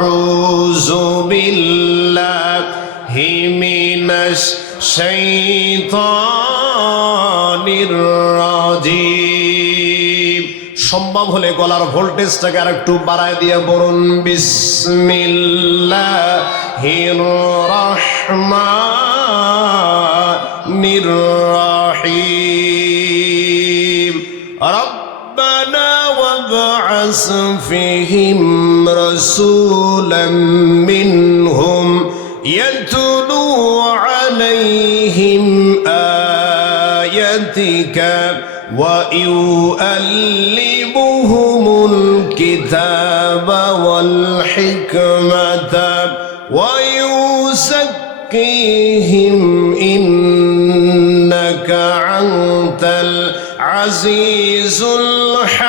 আউযু বিল্লাহি মিনাশ শাইতানির রাজিম। সম্ভব হলে গলার ভোল্টেজটাকে আর একটু বাড়ায় দিয়ে বলুন বিসমিল্লাহির রাহমানির রাহিম। রব্বানা ওয়াবআস ফীহিম রাসূলাম মিনহুম ইয়াতলু আলাইহিম আয়াতিকা وَيُعَلِّمُهُمُ الْكِتَابَ وَالْحِكْمَةَ وَيُزَكِّيهِمْ إِنَّكَ أَنْتَ الْعَزِيزُ الْحَكِيمُ.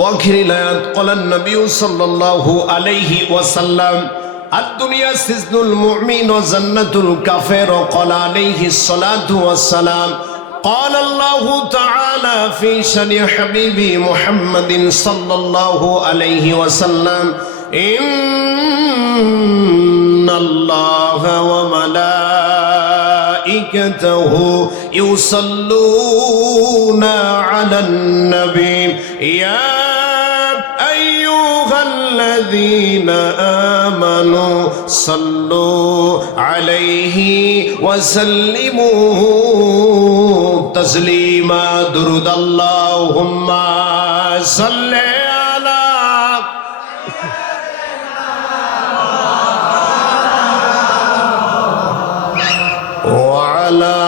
وآخر الآيات قال النبي صلى الله عليه وسلم الدنيا سجن المؤمن وجنة الكافر. قال عليه الصلاة والسلام قال الله تعالى في شأن حبيبي محمد صلى الله عليه وسلم إن الله وملائكته يصلون على النبي يا أيها الذين آمنوا صلوا عليه وسلموا تسليما. درود اللهم صل على وعلى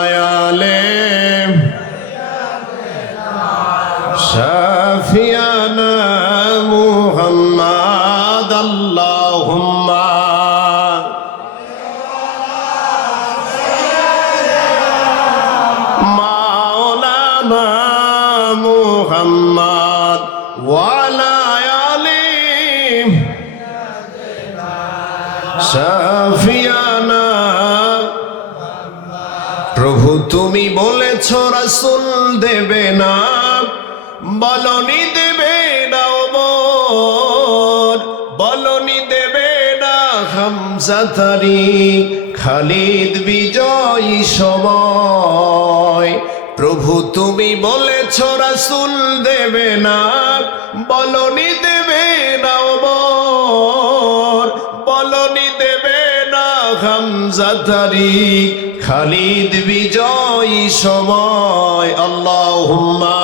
آله شافينا محمد. اللهم مولانا محمد وعلى آله شافينا. প্রভু তুমি বলেছ রাসূল দেবে না, বলনি দেবে না ওমর, বলনি দেবে না হামজা তারিক খালিদ বিজয়ী সময়। প্রভু তুমি বলেছ রাসূল দেবে না, বলনি দেবে না ওমর, বলনি দেবে না হামজা তারিক খালিদ বিজয়ী সময়। আল্লাহুম্মা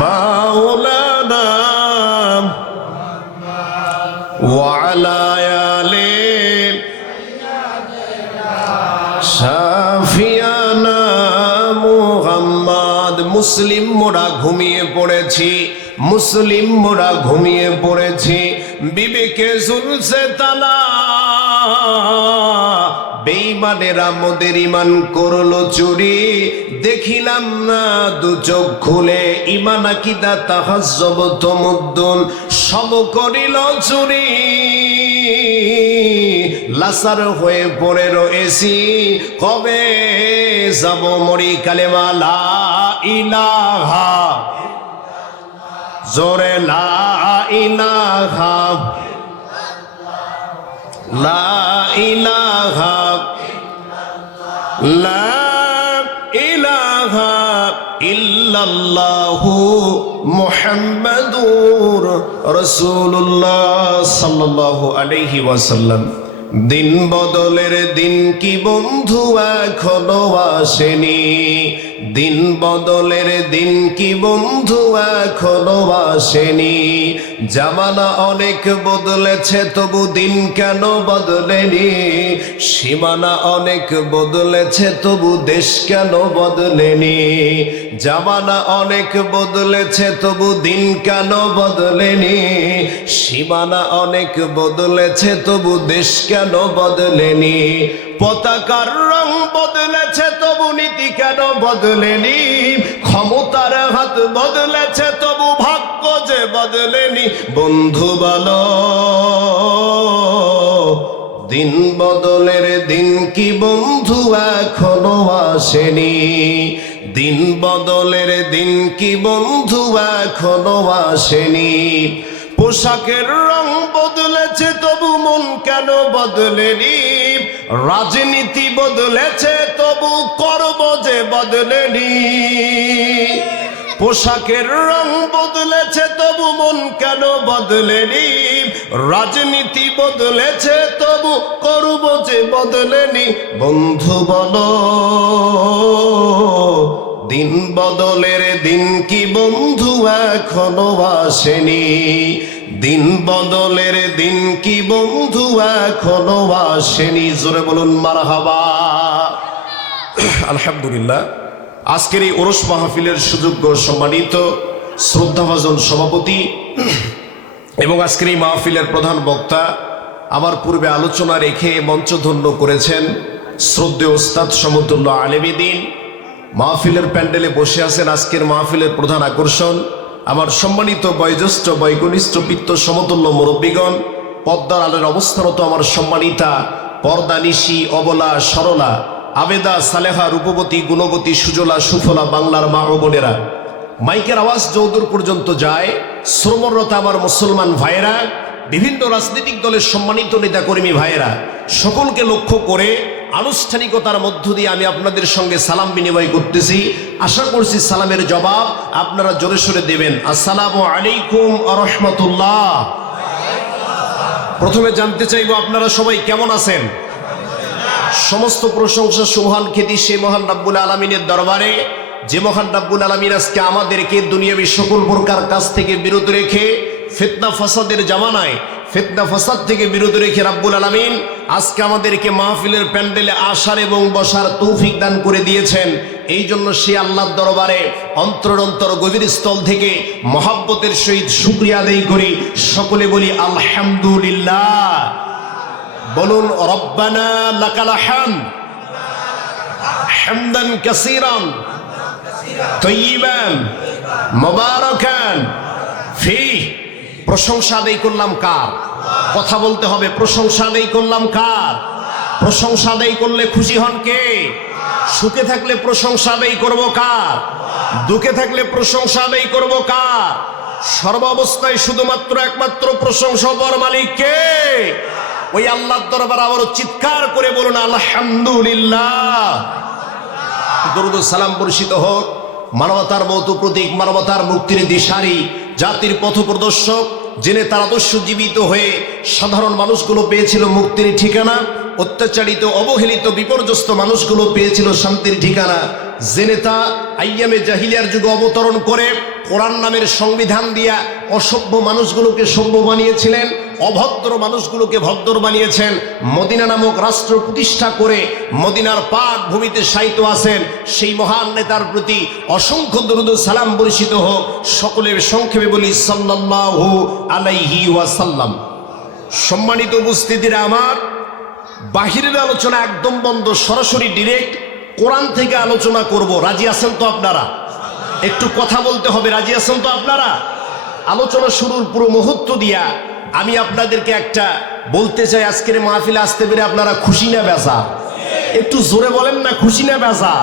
মাওলানা ওয়ালা আলি শাফিয়ানা মুহাম্মদ। মুসলিম মোরা ঘুমিয়ে পড়েছি, মুসলিম মোরা ঘুমিয়ে পড়েছি, বিবেকে ঝুলছে তালা। বেঈমানেরা মোদের ইমান করলো চুরি, দেখিলাম না দু চোখ খুলে। ইমান আকিদা তাহাজ্জুব তামাদ্দুন সব করিল চুরি। লাসার হয়ে পড়ে রয়েছি, কবে যাব মরি কালেমা লা ইলাহা, জোরে লা ইলাহা, লা ইলাহা, লা ইলাহা ইল্লাল্লাহু মুহাম্মাদুর রাসূলুল্লাহ সাল্লাল্লাহু আলাইহি ওয়াসাল্লাম। দিন বদলের দিন কি বন্ধু এখনো আসেনি, দিন বদলের দিন কি বন্ধু এখনো আসেনি। জামানা অনেক বদলেছে তবু দিন কেন বদলেনি, সীমানা অনেক বদলেছে তবু দেশ কেন বদলেনি। জামানা অনেক বদলেছে তবু দিন কেন বদলেনি, সীমানা অনেক বদলেছে তবু দেশ কেন বদলেনি। পতাকার রং বদলেছে তবু নীতি কেন বদলেনি, ক্ষমতার হাত বদলেছে তবু ভাগ্য যে বদলেনি। বন্ধু বলো দিন বদলের দিন কি বন্ধু এখনো আসেনি? দিন বদলের দিন কি বন্ধু এখনো আসেনি? পোশাকের রং বদলেছে তবু মন কেন বদলেনি? রাজনীতি বদলেছে তবু করব যে বদলেনি। পোশাকের রং বদলেছে তবু মন কেন বদলেনি? রাজনীতি বদলেছে তবু করব যে বদলেনি। বন্ধু বলো দিন বদলের দিন কি বন্ধু এখনো আসেনি? দিন বদলের দিন কি বন্ধু এখনো আসেনি? জোরে বলুন মারহাবা। আলহামদুলিল্লাহ, আজকের এই ওরস মাহফিলের সুযোগ্য সম্মানিত শ্রদ্ধাভাজন সভাপতি এবং আজকের এই মাহফিলের প্রধান বক্তা, আমার পূর্বে আলোচনা রেখে মঞ্চধন্য করেছেন শ্রদ্ধেয় ওস্তাদ সমতুল্য আলেমী দ্বীন। মাহফিলের প্যান্ডেলে বসে আছেন আজকের মাহফিলের প্রধান আকর্ষণ, আমার সম্মানিত বয়োজ্যেষ্ঠ বৈকনিষ্ঠ পিত্ত সমতুল্য মুরব্বীগণ, পদ্মার আলের অবস্থানত আমার সম্মানিতা পর্দানিশী অবলা সরলা আবেদা সালেহা রূপবতী গুণবতী সুজলা সুফলা বাংলার মা ও বোনেরা, মাইকের আওয়াজ যৌদূর পর্যন্ত যায় শ্রমরত আমার মুসলমান ভাইয়েরা, বিভিন্ন রাজনৈতিক দলের সম্মানিত নেতাকর্মী ভাইয়েরা, সকলকে লক্ষ্য করে আনুষ্ঠানিকতার মধ্য দিয়ে আমি আপনাদের সঙ্গে সালাম বিনিময় করতেছি। আশা করছি সালামের জবাব আপনারা জোরে সোরে দেবেন। আসসালামু আলাইকুম ওয়া রাহমাতুল্লাহ। প্রথমে জানতে চাইবো আপনারা সবাই কেমন আছেন? সমস্ত প্রশংসা সুবহান খ্যাতি সেই মহান রাব্বুল আলামিনের দরবারে, যে মহান রাব্বুল আলামিন আজকে আমাদেরকে দুনিয়াবী সকল প্রকার কাজ থেকে বিরত রেখে ফিতনা ফাসাদের জামানায় ফিতনা ফাসাদ থেকে বিরত রেখে রাব্বুল আলামিন আজকে আমাদেরকে মাহফিলের প্যান্ডেলে আসার এবং বসার তৌফিক দান করে দিয়েছেন। এই জন্য সে আল্লাহর দরবারে অন্তর গভীর স্থল থেকে মহাব্বতের সহিত শুকরিয়া আদায় করি। সকলে বলি আলহামদুলিল্লাহ। বলুন রব্বানা লাকাল হামদ হামদান কাসীরান তাইয়িবান মুবারাকান ফীহ। প্রশংসা আদায় করলাম কার? কথা বলতে হবে। প্রশংসা আদায় করলাম কার? প্রশংসা আদায় করলে খুশি হন কে? সুখে থাকলে প্রশংসা আদায় করব কার? দুঃখে থাকলে প্রশংসা আদায় করব কার? সর্বাবস্থায় শুধুমাত্র একমাত্র প্রশংসা পর মালিক কে? ওই আল্লাহর দরবারে আবারও চিৎকার করে বলুন আলহামদুলিল্লাহ। দরুদ ও সালাম বর্ষিত হোক মানবতার মৌত প্রতীক, মানবতার মুক্তির দিশারি, জাতির পথপ্রদর্শক, জেনে তার আদর্শ জীবিত হয়ে সাধারণ মানুষগুলো পেয়েছিল মুক্তির ঠিকানা, অত্যাচারিত অবহেলিত বিপর্যস্ত মানুষগুলো পেয়েছিল শান্তির ঠিকানা। জেনে তা আইয়ামে জাহিলিয়ার যুগে অবতরণ করে কোরআন নামের সংবিধান দিয়া অসভ্য মানুষগুলোকে সভ্য বানিয়েছিলেন, অভদ্র মানুষগুলোকে ভদ্র বানিয়েছেন। মদিনা নামক রাষ্ট্র প্রতিষ্ঠা করে মদিনার পাক ভূমিতে শায়িত আছেন সেই মহান নেতার প্রতি অসংখ্য দরুদ ও সালাম বর্ষিত হোক। সকলের সংক্ষেপে বলি সাল্লাল্লাহু আলাইহি ওয়াসাল্লাম। সম্মানিত উপস্থিতিরা আমার, বাহিরের আলোচনা একদম বন্ধ, সরাসরি ডিরেক্ট কোরআন থেকে আলোচনা করব। রাজি আছেন তো আপনারা? একটু কথা বলতে হবে, রাজি আছেন তো আপনারা? আলোচনা শুরুর পুরো মুহূর্ত দিয়া আমি আপনাদেরকে একটা বলতে চাই, আজকের মাহফিলে আসতে পেরে আপনারা খুশি না বেজা? একটু জোরে বলেন না, খুশি না বেজা?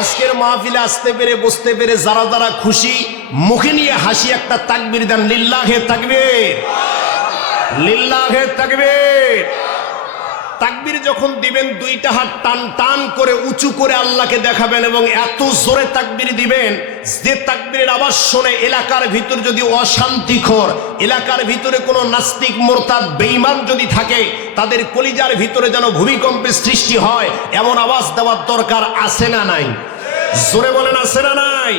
আজকের মাহফিলে আসতে পেরে বসতে পেরে যারা যারা খুশি, মুখে নিয়ে হাসি একটা তাকবীর দেন। লিল্লাহে তাকবীর, লিল্লাহে তাকবীর। তাকবীর যখন দিবেন দুইটা হাত টান টান করে উঁচু করে আল্লাহকে দেখাবেন এবং এত জোরে তাকবীর দিবেন যে তাকবীরের আওয়াজ শুনে এলাকার ভিতর যদি অশান্তিখোর, এলাকার ভিতরে কোনো নাস্তিক মোরতাদ বেঈমান যদি থাকে, তাদের কলিজার ভিতরে যেন ভূমিকম্পের সৃষ্টি হয়, এমন আওয়াজ দেওয়ার দরকার আছে না নাই? জোরে বলেন আছে না নাই?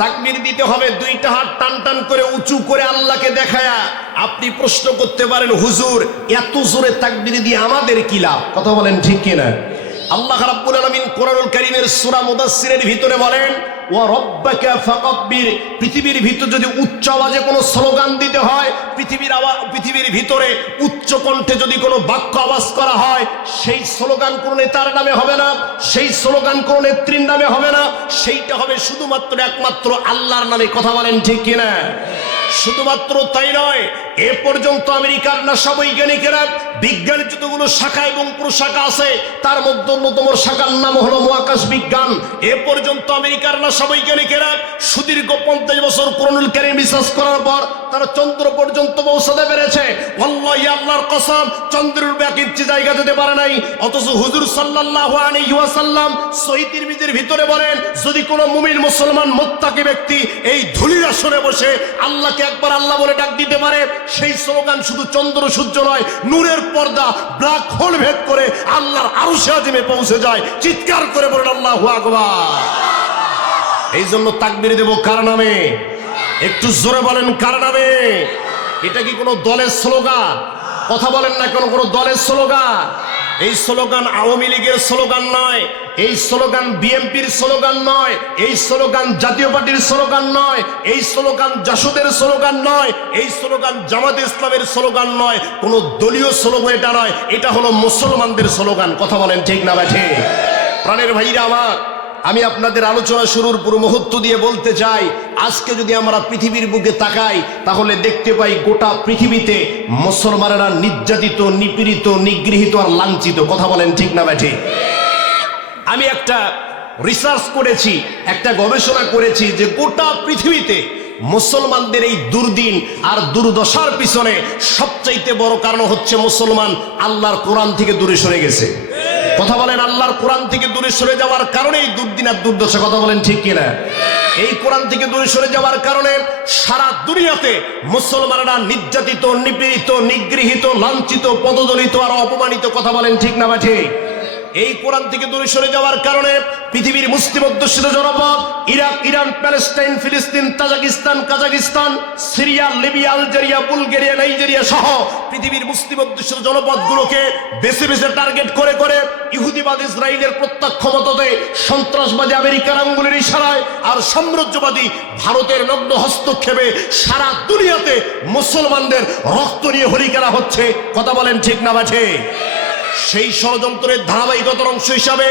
তাকবীর দিতে হবে দুইটা হাত টান টান করে উঁচু করে আল্লাহকে দেখায়া। আপনি প্রশ্ন করতে পারেন, হুজুর এত জোরে তাকবীর দিয়ে আমাদের কি লাভ? কথা বলেন ঠিক কিনা? আল্লাহ রাব্বুল আলামিন কোরআনুল কারীমের সূরা মুদাসসিরের ভিতরে বলেন ওয়া রাব্বাকা ফাকাব্বির। পৃথিবীর ভিতর যদি উচ্চ আওয়াজে কোনো স্লোগান দিতে হয়, পৃথিবীর ভিতরে উচ্চ কণ্ঠে যদি কোনো বাক্য আওয়াজ করা হয়, সেই স্লোগান কোনো নেতার নামে হবে না, সেই স্লোগান কোনো নেত্রীর নামে হবে না, সেইটা হবে শুধুমাত্র একমাত্র আল্লাহর নামে। কথা বলেন ঠিক কিনা? শুধুমাত্র তাই নয়, এ পর্যন্ত আমেরিকার নাসা বৈজ্ঞানিকেরা বিজ্ঞানের যতগুলো শাখা এবং প্রশাখা আছে তার মধ্যে অন্যতম শাখার নাম হলো মহাকাশ বিজ্ঞান। এ পর্যন্ত আমেরিকার নাসা বৈজ্ঞানিকেরা সুদীর্ঘ 50 বছর কোরআনুল কারীম রিসার্চ করার পর তারা চন্দ্র পর্যন্ত পৌঁছাতে পেরেছে। আল্লাহ আল্লাহর কসম, চন্দ্রের উপরে এক ইঞ্চি জায়গা যেতে পারে নাই। অথচ হুজুর সাল্লাল্লাহু আলাইহি ওয়াসাল্লাম সহিহ তিরমিজির ভিতরে বলেন, যদি কোনো মুমিন মুসলমান মুত্তাকি ব্যক্তি এই ধুলির আসনে বসে আল্লাহকে একবার আল্লাহ বলে ডাক দিতে পারে, সেই স্লোগান শুধু চন্দ্র সূর্য নয়, নূরের পর্দা ব্ল্যাক হোল ভেদ করে আল্লাহর আরশে আজিমে পৌঁছে যায়। চিৎকার করে বলেন আল্লাহু আকবার। এই জন্য তাকবীর দেব কার নামে? একটু জোরে বলেন কার নামে? এটা কি কোনো দলের স্লোগান? কথা বলেন না, কোনো দলের স্লোগান? এই স্লোগান আওয়ামী লীগের স্লোগান নয়, এই স্লোগান বিএনপির স্লোগান নয়, এই স্লোগান জাতীয় পার্টির স্লোগান নয়, এই স্লোগান জাসদের স্লোগান নয়, এই স্লোগান জামাতে ইসলামের স্লোগান নয়, কোনো দলীয় স্লোগান এটা নয়, এটা হলো মুসলমানদের স্লোগান। কথা বলেন ঠিক না ব্যাঠে? প্রাণের ভাইরা আমার, আমি আপনাদের আলোচনা শুরুর পুরো মুহূর্ত দিয়ে বলতে চাই, আজকে যদি আমরা পৃথিবীর বুকে তাকাই তাহলে দেখতে পাই গোটা পৃথিবীতে মুসলমানেরা নির্যাতিত, নিপীড়িত, নিগৃহীত আর লাঞ্ছিত। কথা বলেন ঠিক না ব্যাঠে? আমি একটা রিসার্চ করেছি, একটা গবেষণা করেছি যে গোটা পৃথিবীতে মুসলমানদের এই দুর্দিন আর দুর্দশার পিছনে সবচাইতে বড় কারণ হচ্ছে মুসলমান আল্লাহর কোরআন থেকে দূরে সরে গেছে। কথা বলেন, আল্লাহর কোরআন থেকে দূরে সরে যাওয়ার কারণে এই দুর্দিন আর দুর্দশা। কথা বলেন ঠিক কিনা? এই কোরআন থেকে দূরে সরে যাওয়ার কারণে সারা দুনিয়াতে মুসলমানরা নির্যাতিত, নিপীড়িত, নিগৃহীত, লাঞ্ছিত, পদদলিত আর অপমানিত। কথা বলেন ঠিক না ব্যাঠে? এই কোরআন থেকে দূরে সরে যাওয়ার কারণে পৃথিবীর মুসলিম অধ্যুষিত জনপদ ইরাক, ইরান, প্যালেস্টাইন, ফিলিস্তিন, Tajikistan, Kazakhstan, Syria, Libya, Algeria, Bulgaria, Nigeria সহ পৃথিবীর মুসলিম অধ্যুষিত জনপদগুলোকে বেছে বেছে টার্গেট করে করে ইহুদিবাদ ইসরায়েলের প্রত্যক্ষ মদতে, সন্ত্রাসবাদী আমেরিকার আঙ্গুলের ইশারায় আর সাম্রাজ্যবাদী ভারতের নগ্ন হস্তক্ষেপে সারা দুনিয়াতে মুসলমানদের রক্ত নিয়ে হরিকেরা হচ্ছে। কথা বলেন ঠিক না ব্যাঠে? সেই ষড়যন্ত্রের ধারাবাহিকতার অংশ হিসাবে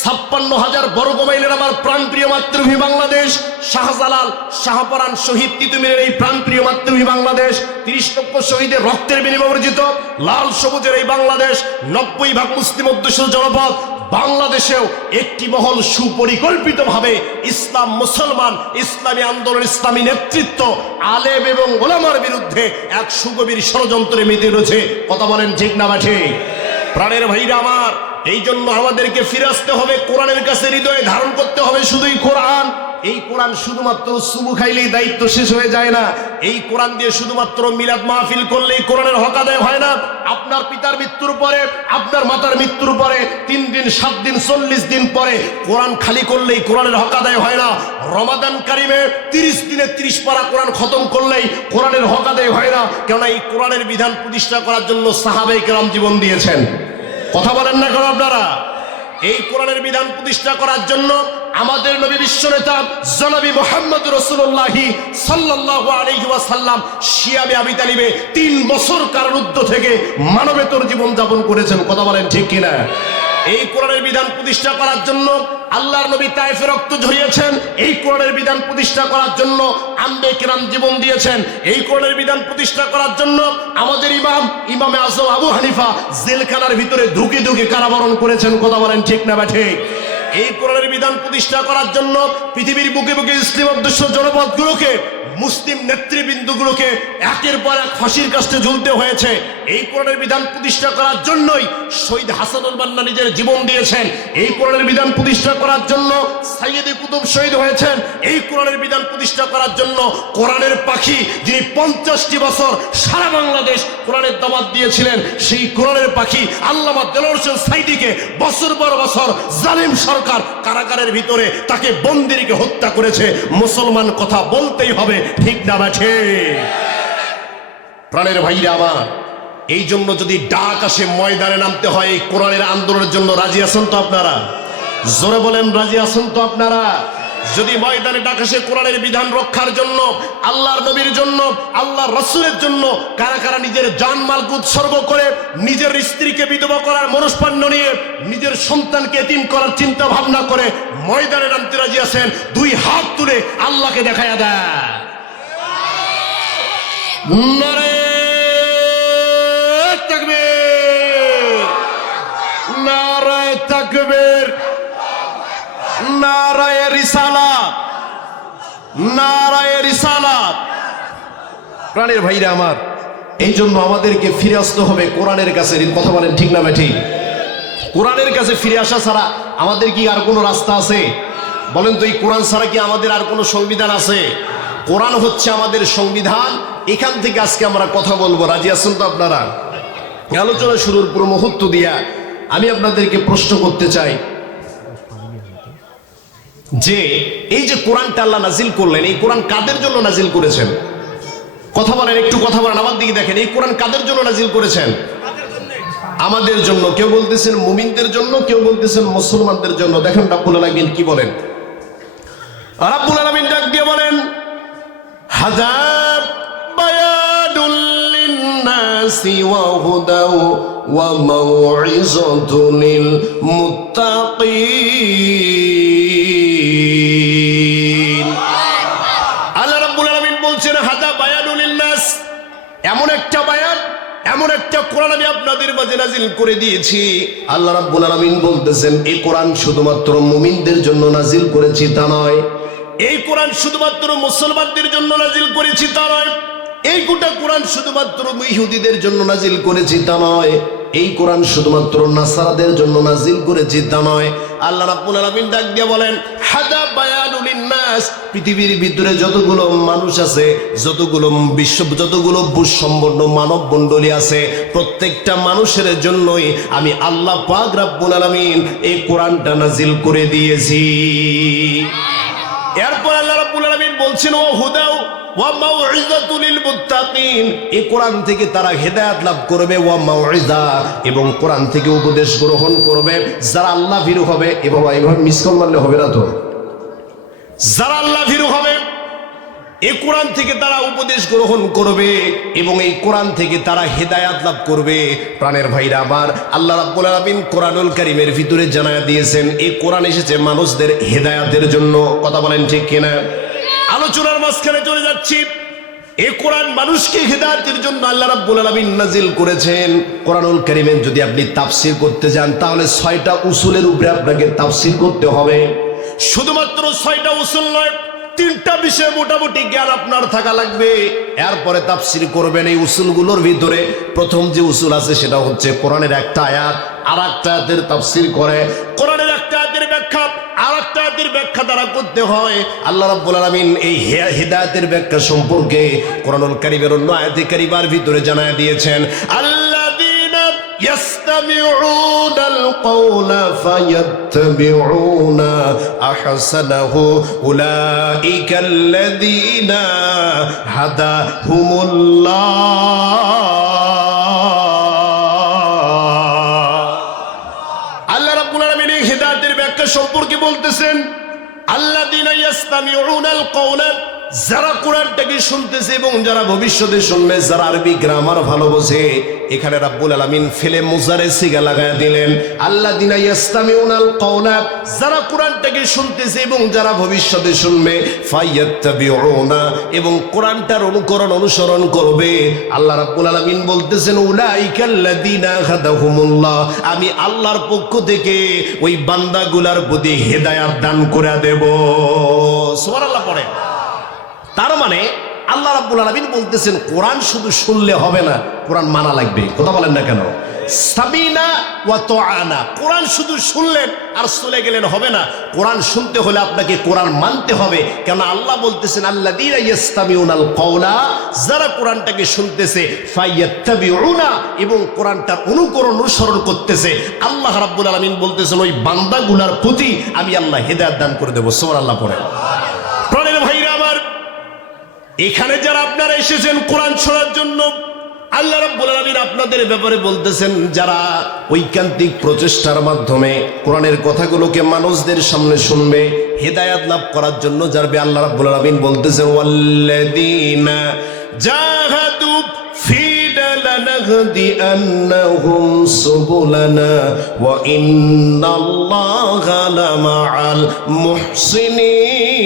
56,000 বর্গ মাইলের আমার প্রাণপ্রিয় মাতৃভূমি বাংলাদেশ, শাহজালাল, শাহপরান, শহীদ তিতুমিরের এই প্রাণপ্রিয় মাতৃভূমি বাংলাদেশ, 30 লক্ষ শহীদের রক্তের বিনিময়ে অর্জিত লাল সবুজের এই বাংলাদেশ, 90% মুসলিম অধ্যুষিত জনপদ বাংলাদেশেও একটি মহল সুপরিকল্পিতভাবে ইসলাম, মুসলমান, ইসলামী আন্দোলন, ইসলামী নেতৃত্ব, আলেম এবং ওলামার বিরুদ্ধে এক সুগভীর ষড়যন্ত্রে মেতে রয়েছে। কথা বলেন ঠিক না ব্যাঠে? প্রাণের ভাইরা আমার, এই জন্য আমাদেরকে ফিরে আসতে হবে কোরআনের কাছে, হৃদয়ে ধারণ করতে হবে শুধুই কোরআন। এই কোরআন শুধুমাত্র চুমু খাইলেই দায়িত্ব শেষ হয়ে যায় না। এই কোরআন দিয়ে শুধুমাত্র মিলাদ মাহফিল করলেই কোরআনের হক আদায় হয় না। আপনার পিতার মৃত্যুর পরে, আপনার মাতার মৃত্যুর পরে 3 দিন, 7 দিন, 40 দিন পরে কোরআন খালি করলেই কোরআনের হক আদায় হয় না। রমাদান কারিমে 30 দিনে 30 পারা কোরআন খতম করলেই কোরআনের হক আদায় হয় না। কেননা এই কোরআনের বিধান প্রতিষ্ঠা করার জন্য সাহাবায়ে কেরাম জীবন দিয়েছেন। কথা বলেন না কেন আপনারা? এই কোরআনের বিধান প্রতিষ্ঠা করার জন্য আমাদের নবী বিশ্বনেতা জনাবি মুহাম্মদ রাসূলুল্লাহ সাল্লাল্লাহু আলাইহি ওয়াসাল্লাম শিয়াবে আবি তালিবে 3 বছর কারারুদ্ধ থেকে মানবেতর জীবন যাপন করেছেন। কথা বলেন ঠিক কিনা? এই কোরআনের বিধান প্রতিষ্ঠা করার জন্য আল্লাহর নবী তায়েফে রক্ত ঝরিয়েছেন। এই কোরআনের বিধান প্রতিষ্ঠা করার জন্য আম্বে কেরাম জীবন দিয়েছেন। এই কোরআনের বিধান প্রতিষ্ঠা করার জন্য আমাদের ইমামে আজম আবু হানিফা জেলখানার ভিতরে ধুকে ধুকে কারাবরণ করেছেন। কথা বলেন ঠিক না ব্যাঠে? এই কোরআনের বিধান প্রতিষ্ঠা করার জন্য পৃথিবীর বুকে বুকে ইসলাম অধ্যুষিত জনপদগুলোকে, মুসলিম নেতৃবৃন্দগুলোকে একের পর এক ফাঁসির কাস্টে ঝুলতে হয়েছে। এই কোরআনের বিধান প্রতিষ্ঠা করার জন্যই শহীদ হাসানুল বান্না নিজের জীবন দিয়েছেন। এই কোরআনের বিধান প্রতিষ্ঠা করার জন্য সাইয়েদে কুতুব শহীদ হয়েছেন। এই কোরআনের বিধান প্রতিষ্ঠা করার জন্য কোরআনের পাখি, যিনি 50টি বছর সারা বাংলাদেশ কোরআনের দাওয়াত দিয়েছিলেন, সেই কোরআনের পাখি আল্লামা দেলোয়ার হোসেন সাইদিকে বছর পর বছর জালিম সরকার কারাগারের ভিতরে তাকে বন্দি রেখে হত্যা করেছে। মুসলমান কথা বলতেই হবে, ঠিক না ব্যাঠে? প্রাণের ভাইরা আমার, এই জন্য যদি ডাক আসে ময়দানে নামতে হয় এই কোরআনের আন্দোলনের জন্য, রাজি আছেন তো আপনারা? জোরে বলেন, রাজি আছেন তো আপনারা? যদি ময়দানে ডাক আসে কোরআনের বিধান রক্ষার জন্য, আল্লাহর নবীর জন্য, আল্লাহর রাসূলের জন্য, কারা কারা নিজের জানমালকে উৎসর্গ করে, নিজের স্ত্রীকে বিধবা করার মনস্পান্য নিয়ে, নিজের সন্তানকে এতিম করার চিন্তা ভাবনা করে ময়দানে নামতে রাজি আছেন? 2 হাত তুলে আল্লাহকে দেখায়া দেয়। নারে তাকবীর, নারায়ে তাকবীর, নারায়ে রিসালাত, নারায়ে রিসালাত। প্রাণের ভাইরা আমার, এই জন্য আমাদেরকে ফিরে আসতে হবে কোরআনের কাছে। কথা বলেন ঠিক না ঠিক? কোরআনের কাছে ফিরে আসা ছাড়া আমাদের কি আর কোনো রাস্তা আছে? বলেন তো, এই কোরআন ছাড়া কি আমাদের আর কোনো সংবিধান আছে? কোরআন হচ্ছে আমাদের সংবিধান। এখান থেকে আজকে আমরা কথা বলবো। রাজি আছেন তো আপনারা? আলোচনা শুরুর পুরো মুহূর্ত দিয়া আমি আপনাদেরকে প্রশ্ন করতে চাই যে এই যে কোরআনটা আল্লাহ নাজিল করলেন, এই কোরআন কাদের জন্য নাজিল করেছেন? কথা বলেন, একটু কথা বলেন, আমার দিকে দেখেন। এই কোরআন কাদের জন্য নাজিল করেছেন? আমাদের জন্য। কেউ বলতেছেন মুমিনদের জন্য, কেউ বলতেছেন মুসলমানদের জন্য। দেখেন রাব্বুল আলামিন কি বলেন। রাব্বুল আলামিন ডাক দিয়ে বলেন, হাযা বায়ানুল লিন্নাসি ওয়া হুদাও ওয়া মাউইযাতুন লিল মুত্তাকিন। আল্লাহ রাব্বুল আলামিন বলছেন, হাযা বায়ানুল লিন্নাস, এমন একটা বায়ান, এমন একটা কোরআন আমি আপনাদের মাঝে নাজিল করে দিয়েছি। আল্লাহ রাব্বুল আলামিন বলতেছেন, এই কোরআন শুধুমাত্র মুমিনদের জন্য নাজিল করেছি তা নয়। এই কোরআন শুধুমাত্র মুসলমানদের জন্য নাজিল করেছি তা নয়। এই গোটা কোরআন শুধুমাত্র ইহুদিদের জন্য নাজিল করেছি তা নয়। এই কোরআন শুধুমাত্র নাসারাদের জন্য নাজিল করেছি তা নয়। আল্লাহ রাব্বুল আলামিন ডাক দিয়ে বলেন, হাদা বায়ানুল লিন্নাস, পৃথিবীর ভিতরে যতগুলো মানুষ আছে, যতগুলো বুঝসম্পন্ন মানব মণ্ডলী আছে, প্রত্যেকটা মানুষের জন্যই আমি আল্লাহ পাক রাব্বুল আলামিন এই কোরআনটা নাজিল করে দিয়েছি। এরপর আল্লাহ রাব্বুল আলামিন বলছেন, ওয়া হুদাও ওয়া মাউইযাতুল লিল মুত্তাকিন, এই কোরআন থেকে তারা হেদায়েত লাভ করবে। ওয়া মাউইযা, এবং কোরআন থেকে উপদেশ গ্রহণ করবে যারা আল্লাহ ভীরু হবে। এভাবে মিসকল মারলে হবে না তো। যারা আল্লাহ ভীরু হবে, এই কোরআন থেকে তারা উপদেশ গ্রহণ করবে এবং এই কোরআন থেকে তারা হেদায়েত লাভ করবে। প্রাণের ভাইরা আমার, আল্লাহ রাব্বুল আলামিন কোরআনুল কারীমের ভিতরে জানায়া দিয়েছেন, এই কোরআন এসেছে মানুষদের হেদায়েতের জন্য। কথা বলেন ঠিক কিনা? আলোচনার মাঝখানে চলে যাচ্ছি। এই কোরআন মানুষকে হেদায়েতের জন্য আল্লাহ রাব্বুল আলামিন নাজিল করেছেন। কোরআনুল কারীমের যদি আপনি তাফসীর করতে যান, তাহলে 6টা উসুলের উপরে আপনাকে তাফসীর করতে হবে। শুধুমাত্র 6টা উসুল নয়, 3টা বিষয় মোটামুটি জ্ঞান আপনার থাকা লাগবে। এরপরে তাফসীর করবেন। এই উসুলগুলোর ভিতরে প্রথম যে উসুল আছে সেটা হচ্ছে কোরআনের একটা আয়াত আর একটা আয়াতের তাফসীর করে। কোরআনের একটা আয়াতের ব্যাখ্যা আর একটা আয়াতের ব্যাখ্যা দ্বারা করতে হয়। আল্লাহ রাব্বুল আলামিন এই হিদায়াতের ব্যাখ্যা সম্পর্কে কোরআনুল কারীমের অন্য আয়াতে কারিমার ভিতরে জানায় দিয়েছেন, আল্লাযীনা ইয়াসতামিউনাল কওলা ফায়াত্তাবিউনা আহসানাহু উলাইকাল্লাযীনা হাদাহুমুল্লাহ। আল্লাহ রাব্বুল আলামিন এই হিদায়াতের ব্যাখ্যা সম্পর্কে বলতেছেন, আল্লাযীনা ইয়াসতামিউনাল কওলা, যারা কোরআনটাকে শুনতেছে এবং যারা ভবিষ্যতে শুনবে, যারা আরবি গ্রামার ভালো বোঝে, এখানে রাব্বুল আলামিন ফেলে মুজারে সিগা লাগায়া দিলেন। আল্লাযীনা ইয়াসতামিউনাল কওলা, যারা কোরআনটাকে শুনতেছে এবং যারা ভবিষ্যতে শুনবে, ফায়াত্তাবিউনা, এবং কোরআনটার অনুসরণ করবে। আল্লাহ রাব্বুল আলামিন বলতেছেন, উলাইকাল্লাযীনা হাদাহুমুল্লাহ, আমি আল্লাহর পক্ষ থেকে ওই বান্দাগুলার প্রতি হেদায়েত দান করে দেব। সুবহানাল্লাহ পড়ে। তার মানে আল্লাহ রাব্বুল আলামিন বলতেছেন, কোরআন শুধু শুনলে হবে না, কোরআন মানা লাগবে। কথা বলেন না কেন? সামিনা ওয়া তুআনা, কোরআন শুধু শুনলেন আর চলে গেলেন হবে না। কোরআন শুনতে হলে আপনাকে কোরআন মানতে হবে। কেন আল্লাহ বলতেছেন, আল্লাযীনা ইয়াসতামিউনাল কওলা, যারা কোরআনটাকে শুনতেছে, ফায়াত্তাবিউনা, এবং কোরআনটার অনুসরণ করতেছে। আল্লাহ রাব্বুল আলামিন বলতেছেন, ওই বান্দাগুলার প্রতি আমি আল্লাহ হেদায়েত দান করে দেব। সুবহানাল্লাহ পড়ে। প্রাণের ভাইরা আমার, এখানে যারা আপনারা এসেছেন কোরআন শোনার জন্য, আল্লাহ রাব্বুল আলামিন আপনাদের ব্যাপারে বলতেছেন, যারা ঐকান্তিক প্রচেষ্টার মাধ্যমে কোরআনের কথাগুলোকে মানুষদের সামনে শুনবে, হেদায়েত লাভ করার জন্য যাবে, আল্লাহ রাব্বুল আলামিন বলতেছেন, ওয়াল্লাযীনা জাহাদু ফিনা লানাহদিয়ান্নাহুম সুবুলানা ওয়া ইন্নাল্লাহা লামাআল মুহসিনিন।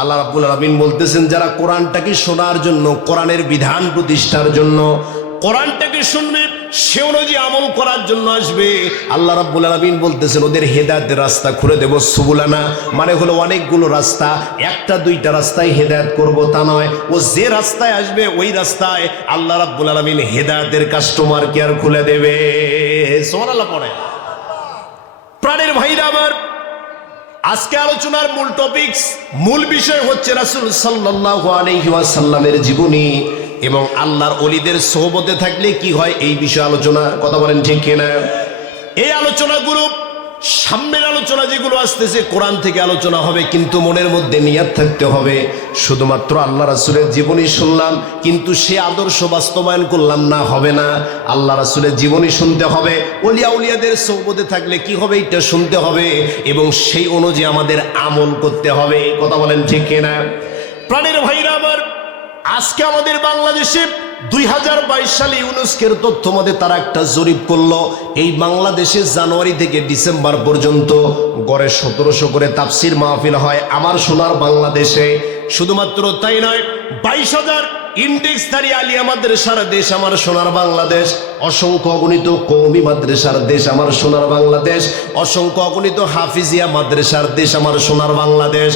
আল্লাহ রাব্বুল আলামিন বলতেছেন যারা কোরআনটাকে শোনার জন্য, কোরআনের বিধান প্রতিষ্ঠার জন্য, কোরআনটাকে শুনবে, সে অনুযায়ী আমল করার জন্য আসবে, আল্লাহ রাব্বুল আলামিন বলতেছেন ওদের হেদায়েতের রাস্তা খুলে দেব। সুবুলানা মানে হলো অনেকগুলো রাস্তা, একটা দুইটা রাস্তায় হেদায়েত করব তা নয়। ও যে রাস্তায় আসবে ওই রাস্তায় আল্লাহ রাব্বুল আলামিন হেদায়েতের কাস্টমার কেয়ার খুলে দেবে। সুবহানাল্লাহ পড়ে। প্রাণের ভাইরা আমার, আজকে আলোচনার মূল টপিকস, মূল বিষয় হচ্ছে রাসূল সাল্লাল্লাহু আলাইহি ওয়াসাল্লামের জীবনী এবং আল্লাহর ওলিদের সোহবতে থাকলে কি হয় এই বিষয়ে আলোচনা। কথা বলেন ঠিক কিনা? এই আলোচনাগুলো, সামনের আলোচনা যেগুলো আসতেছে কোরআন থেকে আলোচনা হবে, কিন্তু মনের মধ্যে নিয়াত থাকতে হবে শুধুমাত্র আল্লাহ রাসূলের জীবনী শুনলাম কিন্তু সে আদর্শ বাস্তবায়ন করলাম না, হবে না। আল্লাহ রাসূলের জীবনী শুনতে হবে, ওলিয়া উলিয়াদের সোহবতে থাকলে কি হবে এটা শুনতে হবে এবং সেই অনুযায়ী আমাদের আমল করতে হবে। কথা বলেন ঠিক কিনা? প্রাণের ভাইরা আমার, আজকে আমাদের বাংলাদেশে 2022 সালে ইউনেস্কোর তথ্য মতে তারা একটা জরিপ করলো, এই বাংলাদেশে জানুয়ারি থেকে ডিসেম্বর পর্যন্ত গড়ে 1700 করে তাফসির মাহফিল হয় আমার সোনার বাংলাদেশে। শুধুমাত্র তাই নয়, 22,000 ইন্ডেক্সধারী আলিয়া মাদ্রাসার দেশ আমার সোনার বাংলাদেশ, অসংখ্য অগণিত কওমি মাদ্রাসার দেশ আমার সোনার বাংলাদেশ, অসংখ্য অগণিত হাফিজিয়া মাদ্রাসার দেশ আমার সোনার বাংলাদেশ।